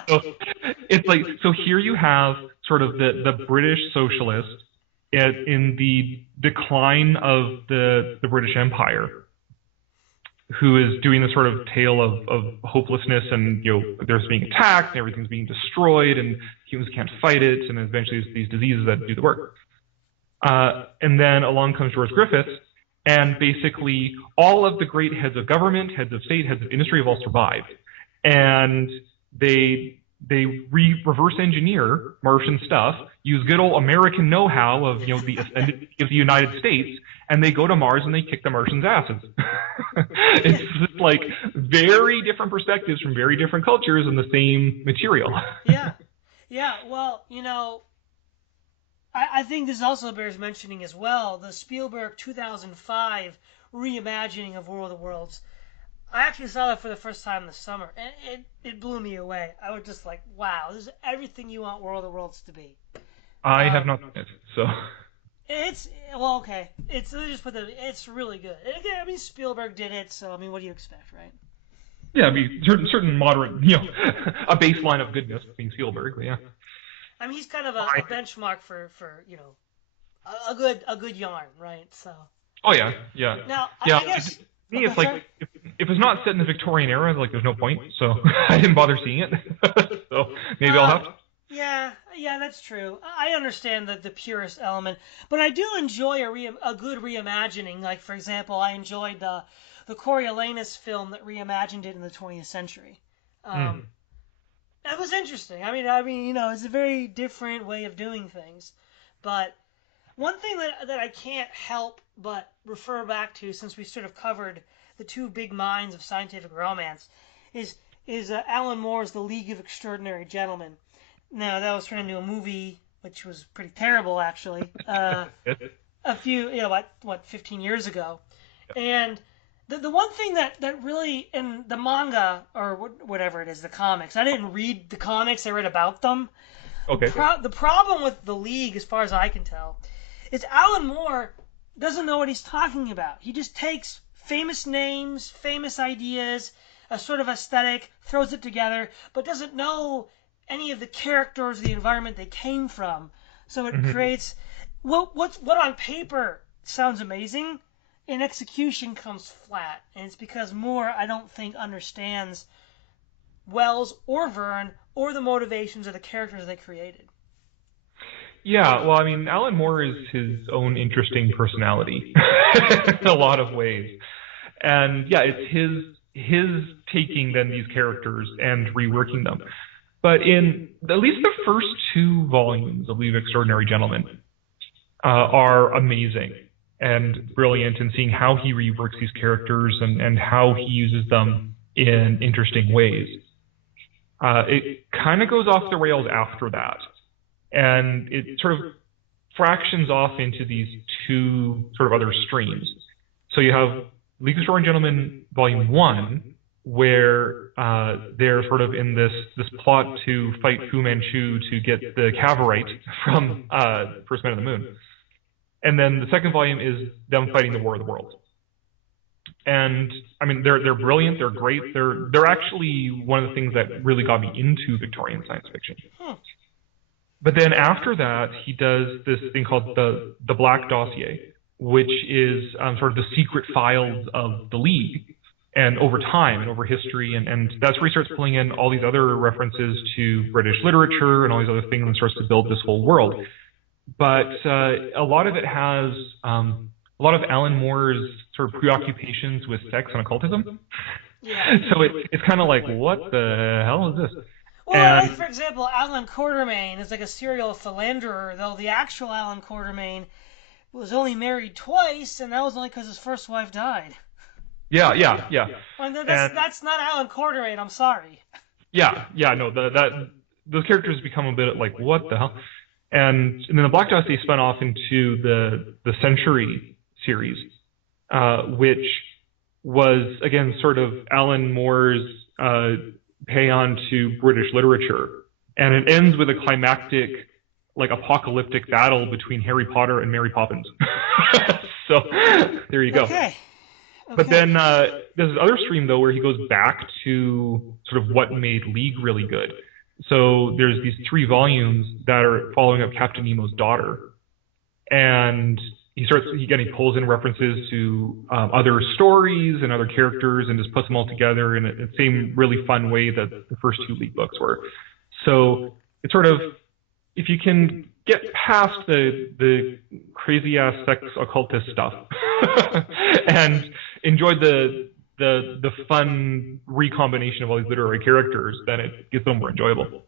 So it's like, so here you have sort of the British socialist in the decline of the British Empire, who is doing this sort of tale of hopelessness, and there's being attacked and everything's being destroyed and humans can't fight it, and eventually there's these diseases that do the work. And then along comes George Griffiths, and basically all of the great heads of government, heads of state, heads of industry have all survived. And they reverse engineer Martian stuff, use good old American know-how of the ascendancy of the United States, and they go to Mars and they kick the Martians' asses. It's just like very different perspectives from very different cultures in the same material. Yeah. Well, I think this also bears mentioning as well. The Spielberg 2005 reimagining of War of the Worlds. I actually saw that for the first time this summer, and it blew me away. I was just like, wow, this is everything you want War of the Worlds to be. I have not seen it, so. It's really good. And again, I mean, Spielberg did it, so I mean, what do you expect, right? Yeah, I mean, certain moderate, a baseline of goodness being Spielberg, but yeah. I mean, he's kind of a benchmark for a good yarn, right? So. Oh yeah. Now, yeah. I guess. To me, it's like if it's not set in the Victorian era, like there's no point. So I didn't bother seeing it. So maybe I'll have to. Yeah, that's true. I understand the purist element, but I do enjoy a good reimagining. Like, for example, I enjoyed the Coriolanus film that reimagined it in the 20th century. That was interesting. I mean, it's a very different way of doing things, but One thing that I can't help but refer back to, since we sort of covered the two big minds of scientific romance, is Alan Moore's The League of Extraordinary Gentlemen. Now, that was turned into a movie, which was pretty terrible, actually, a few, what, 15 years ago. And the one thing that really, in the manga, or whatever it is, the comics, I didn't read the comics, I read about them. Okay. The problem with the League, as far as I can tell, is Alan Moore doesn't know what he's talking about. He just takes famous names, famous ideas, a sort of aesthetic, throws it together, but doesn't know any of the characters, the environment they came from. So it creates what on paper sounds amazing, in execution comes flat, and it's because Moore, I don't think, understands Wells or Verne or the motivations of the characters they created. Yeah, well, I mean, Alan Moore is his own interesting personality in a lot of ways. And yeah, it's his taking then these characters and reworking them. But in at least the first two volumes of League of Extraordinary Gentlemen are amazing and brilliant in seeing how he reworks these characters and how he uses them in interesting ways. It kind of goes off the rails after that. And it sort of fractions off into these two sort of other streams. So you have League of Extraordinary Gentlemen Volume 1, where they're sort of in this plot to fight Fu Manchu to get the Cavorite from First Man on the Moon. And then the second volume is them fighting the War of the Worlds. And I mean, they're brilliant, they're great, they're actually one of the things that really got me into Victorian science fiction. But then after that, he does this thing called the Black Dossier, which is sort of the secret files of the League, and over time and over history, and that's where he starts pulling in all these other references to British literature and all these other things and starts to build this whole world. But a lot of it has a lot of Alan Moore's sort of preoccupations with sex and occultism. Yeah. So it's kind of like, what the hell is this? Well, like, for example, Alan Quatermain is like a serial philanderer, though the actual Alan Quatermain was only married twice, and that was only because his first wife died. Yeah. And that's not Alan Quatermain, I'm sorry. Yeah, no, those characters become a bit like, what the hell? And then the Black Dossier spun off into the Century series, which was, again, sort of Alan Moore's pay on to British literature. And it ends with a climactic, like, apocalyptic battle between Harry Potter and Mary Poppins. So, there you go. Okay. But then there's this other stream, though, where he goes back to sort of what made League really good. So there's these 3 volumes that are following up Captain Nemo's daughter. And he pulls in references to other stories and other characters and just puts them all together in the same really fun way that the first 2 League books were. So it's sort of, if you can get past the crazy ass sex occultist stuff and enjoy the fun recombination of all these literary characters, then it gets a little more enjoyable.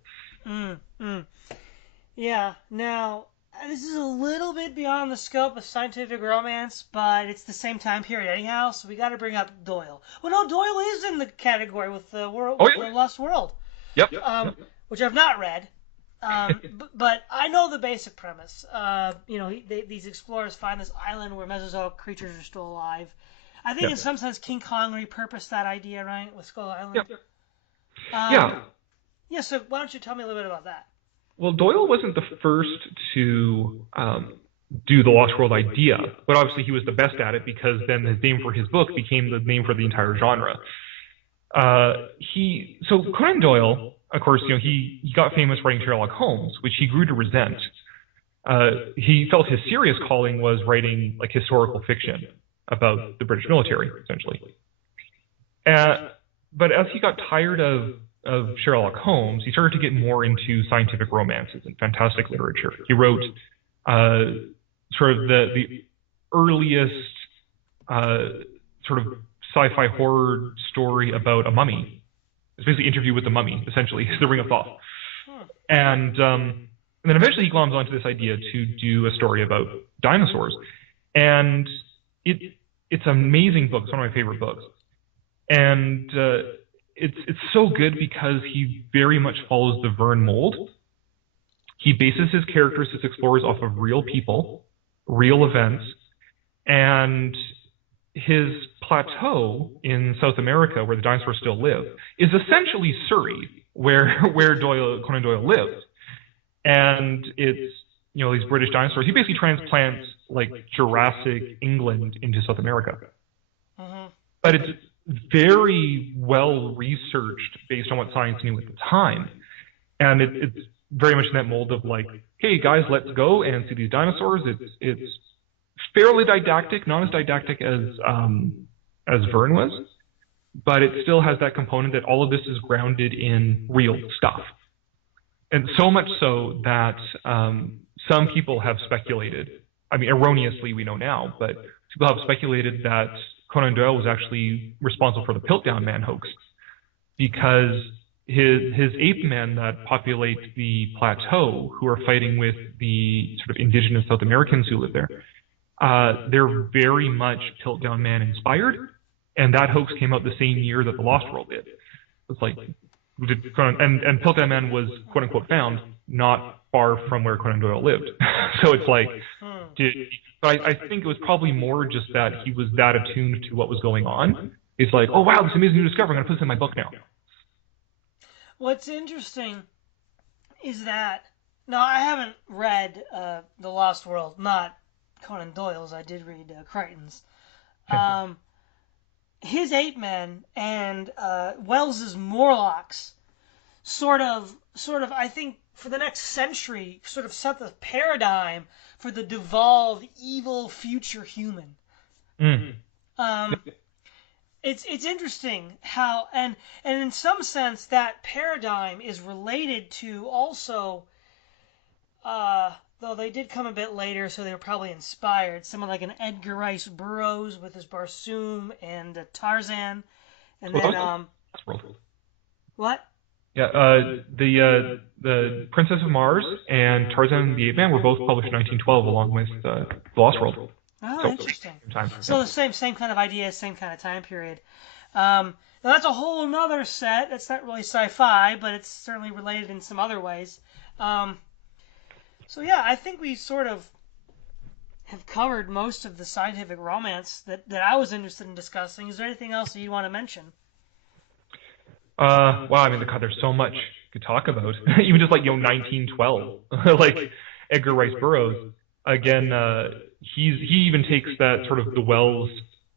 Yeah. Now, this is a little bit beyond the scope of scientific romance, but it's the same time period anyhow, so we got to bring up Doyle. Well, no, Doyle is in the category with the Lost World. Yep. Which I've not read. But I know the basic premise. These explorers find this island where Mesozoic creatures are still alive. I think in some sense King Kong repurposed that idea, right, with Skull Island? Yeah. Yeah, so why don't you tell me a little bit about that? Well, Doyle wasn't the first to do the Lost World idea, but obviously he was the best at it because then his name for his book became the name for the entire genre. So Conan Doyle, of course, he got famous writing Sherlock Holmes, which he grew to resent. He felt his serious calling was writing like historical fiction about the British military, essentially. But as he got tired of Sherlock Holmes, he started to get more into scientific romances and fantastic literature. He wrote sort of the earliest sort of sci-fi horror story about a mummy. It's basically Interview with the Mummy, essentially, The Ring of Thoth. And And then eventually he gloms onto this idea to do a story about dinosaurs. And it's an amazing book. It's one of my favorite books. And it's so good because he very much follows the Verne mold. He bases his characters, his explorers, off of real people, real events, and his plateau in South America, where the dinosaurs still live, is essentially Surrey, where Conan Doyle lived. And it's, these British dinosaurs. He basically transplants like Jurassic England into South America. Mm-hmm. But it's very well researched based on what science knew at the time. And it's very much in that mold of like, hey guys, let's go and see these dinosaurs. It's fairly didactic, not as didactic as Verne was, but it still has that component that all of this is grounded in real stuff. And so much so that some people have speculated, I mean, erroneously we know now, but people have speculated that Conan Doyle was actually responsible for the Piltdown Man hoax, because his ape men that populate the plateau, who are fighting with the sort of indigenous South Americans who live there, they're very much Piltdown Man inspired, and that hoax came out the same year that The Lost World did. It's like, and Piltdown Man was quote unquote found not far from where Conan Doyle lived. So it's like, but I think it was probably more just that he was that attuned to what was going on. It's like, oh wow, this amazing new discovery, I'm going to put this in my book now. What's interesting is that, now I haven't read The Lost World, not Conan Doyle's, I did read Crichton's. His ape men and Wells's Morlocks sort of, I think, for the next century, sort of set the paradigm for the devolved, evil future human. It's interesting how, and in some sense, that paradigm is related to also, though they did come a bit later, so they were probably inspired. Someone like an Edgar Rice Burroughs with his Barsoom and Tarzan, and then what? Yeah, the Princess of Mars and Tarzan and the Ape Man were both published in 1912, along with The Lost World. Oh, so, interesting. Time. So the same kind of idea, same kind of time period. Now that's a whole nother set. It's not really sci-fi, but it's certainly related in some other ways. So yeah, I think we sort of have covered most of the scientific romance that I was interested in discussing. Is there anything else that you want to mention? Wow, I mean, God, there's so much to talk about. Even just like 1912, like Edgar Rice Burroughs. Again, he even takes that sort of the Wells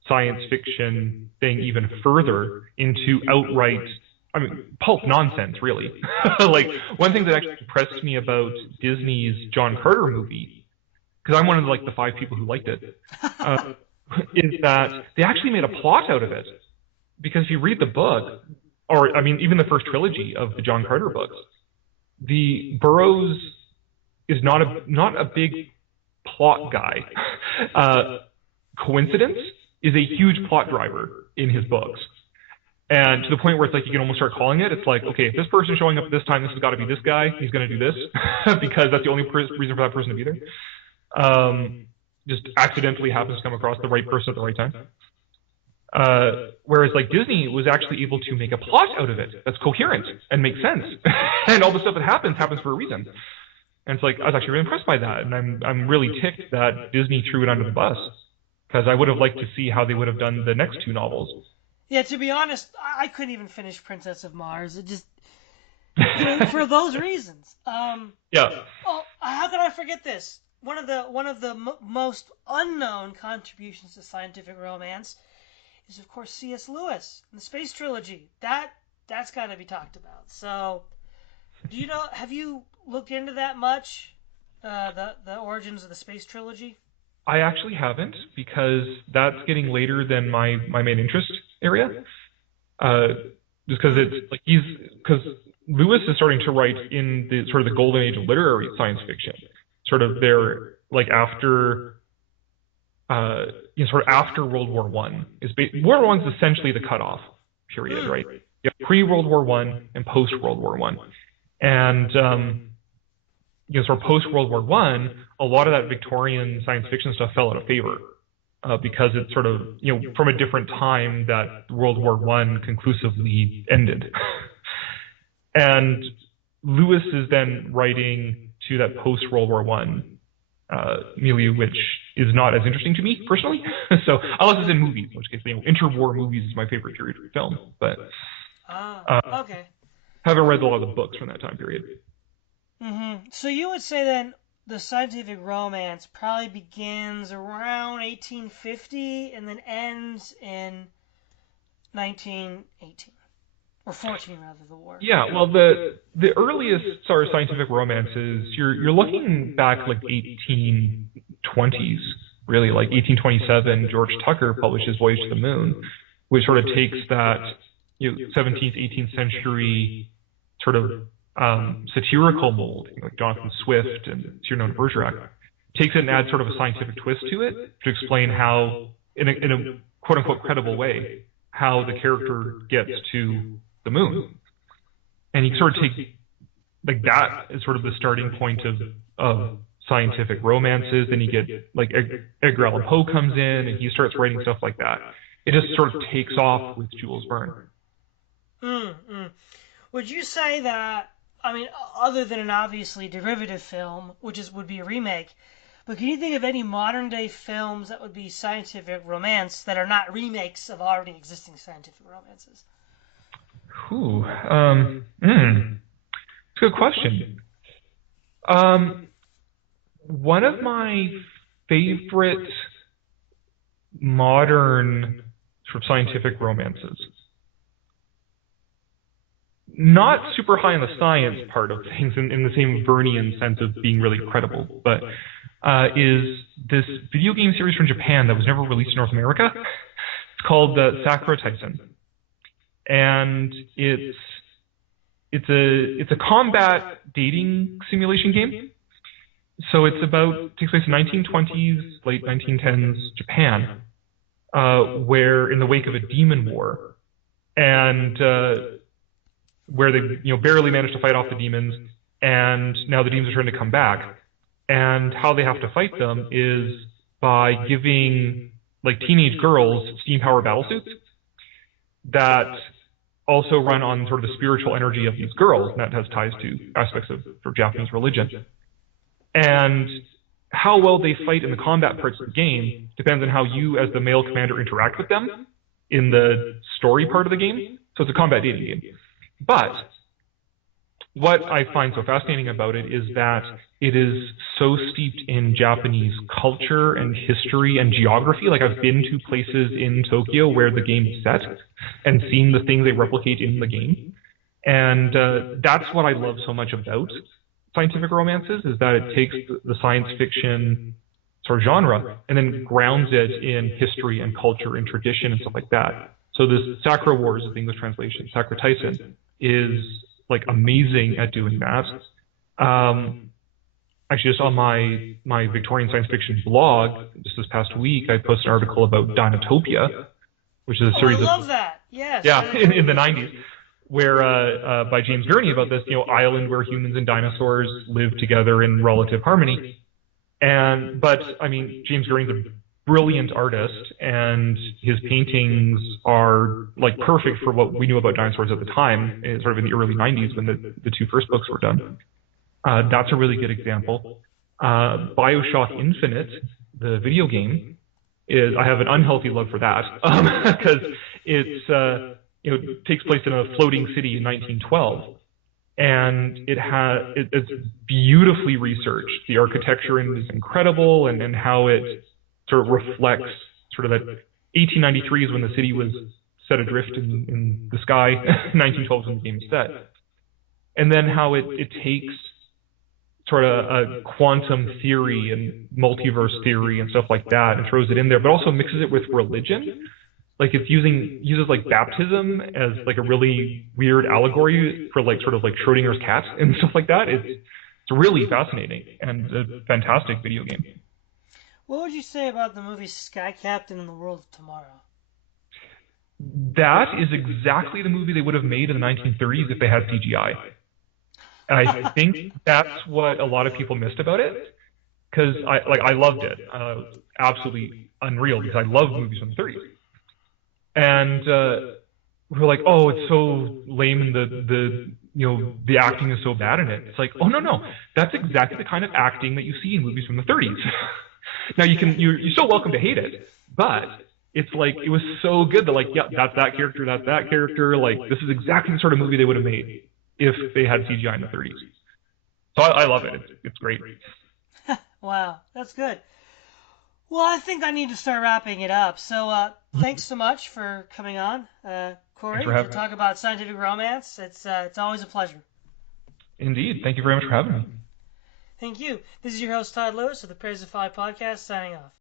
science fiction thing even further into outright, I mean, pulp nonsense, really. Like, one thing that actually impressed me about Disney's John Carter movie, because I'm one of the 5 people who liked it, is that they actually made a plot out of it. Because if you read the book, or I mean, even the first trilogy of the John Carter books, the Burroughs is not a big plot guy. Coincidence is a huge plot driver in his books. And to the point where it's like you can almost start calling it. It's like, okay, if this person's showing up this time, this has got to be this guy. He's going to do this because that's the only reason for that person to be there. Just accidentally happens to come across the right person at the right time. Whereas like Disney was actually able to make a plot out of it that's coherent and makes sense. And all the stuff that happens for a reason. And it's like, I was actually really impressed by that. And I'm really ticked that Disney threw it under the bus, because I would have liked to see how they would have done the next 2 novels. Yeah, to be honest, I couldn't even finish Princess of Mars. It just, for those reasons. Yeah. Oh, how could I forget this? One of the most unknown contributions to scientific romance is, of course, C.S. Lewis and the Space Trilogy. That's got to be talked about. So, have you looked into that much? The origins of the Space Trilogy? I actually haven't, because that's getting later than my main interest area. Just because it's like because Lewis is starting to write in the sort of the golden age of literary science fiction, sort of there like after sort of after World War I. World War I is essentially the cutoff period, right? You have pre-World War I and post-World War I. And sort of post World War One, a lot of that Victorian science fiction stuff fell out of favor because it's sort of from a different time that World War One conclusively ended, and Lewis is then writing to that post World War One milieu, which is not as interesting to me personally. So unless it's in movies, in which case interwar movies is my favorite period of film, but okay. Haven't read a lot of the books from that time period. So you would say then the scientific romance probably begins around 1850 and then ends in 1918 or 14 rather, the war. Yeah, well, the earliest sort of scientific romances, you're looking back like 1820s, really, like 1827. George Tucker published his Voyage to the Moon, which sort of takes that 17th, 18th century sort of satirical mold, like Jonathan Swift and Cyrano de Bergerac, takes it and adds sort of a scientific twist to it to explain how, in a quote-unquote credible way, how the character gets to the moon. And you sort of take like that as sort of the starting point of scientific romances. Then you get like Edgar Allan Poe comes in and he starts writing stuff like that. It just sort of takes off with Jules Verne. Would you say that, I mean, other than an obviously derivative film, which would be a remake, but can you think of any modern day films that would be scientific romance that are not remakes of already existing scientific romances? It's a good question. One of my favorite modern sort of scientific romances, not super high on the science part of things in the same Vernian sense of being really credible, but is this video game series from Japan that was never released in North America. It's called Sakura Taisen. And it's a combat dating simulation game. So it takes place in 1920s, late 1910s Japan, where in the wake of a demon war, and where they barely managed to fight off the demons, and now the demons are trying to come back, and how they have to fight them is by giving like teenage girls steam power battlesuits that also run on sort of the spiritual energy of these girls, and that has ties to aspects of Japanese religion. And how well they fight in the combat parts of the game depends on how you, as the male commander, interact with them in the story part of the game. So it's a combat dating game. But what I find so fascinating about it is that it is so steeped in Japanese culture and history and geography. Like, I've been to places in Tokyo where the game is set and seen the things they replicate in the game. And that's what I love so much about scientific romances, is that it takes the science fiction sort of genre and then grounds it in history and culture and tradition and stuff like that. So this Sakura Wars is the English translation. Sakura Taisen is like amazing at doing that. Actually, just on my Victorian science fiction blog, just this past week, I posted an article about Dinotopia, which is a series I love that. Yes. Yeah, in the 90s, where by James Gurney, about this island where humans and dinosaurs live together in relative harmony. But I mean, James Gurney's a brilliant artist, and his paintings are like perfect for what we knew about dinosaurs at the time, sort of in the early 90s when the two first books were done. That's a really good example. BioShock Infinite, the video game, I have an unhealthy love for that because it takes place in a floating city in 1912, and it's beautifully researched. The architecture is incredible, and how it sort of reflects sort of that 1893 is when the city was set adrift in the sky. 1912 is when the game is set, and then how it takes sort of a quantum theory and multiverse theory and stuff like that and throws it in there, but also mixes it with religion. Like, it uses like baptism as like a really weird allegory for like sort of like Schrodinger's cat and stuff like that. It's really fascinating and a fantastic video game. What would you say about the movie Sky Captain and the World of Tomorrow? That is exactly the movie they would have made in the 1930s if they had CGI. And I think that's what a lot of people missed about it, because I loved it, absolutely unreal, because I love movies from the 30s, and we're like, oh, it's so lame, and the acting is so bad in it. It's like, oh no, that's exactly the kind of acting that you see in movies from the 30s. Now you're still welcome to hate it, but it's like it was so good that like, yeah, that's that character, that's that character. Like this is exactly the sort of movie they would have made if they had CGI in the 30s. So I love it. It's great. Wow, that's good. Well, I think I need to start wrapping it up. So, thanks so much for coming on, Thanks Corey, for to having me. talk about scientific romance. It's always a pleasure. Indeed. Thank you very much for having me. Thank you. This is your host, Todd Lewis of the Praise of Folly podcast, signing off.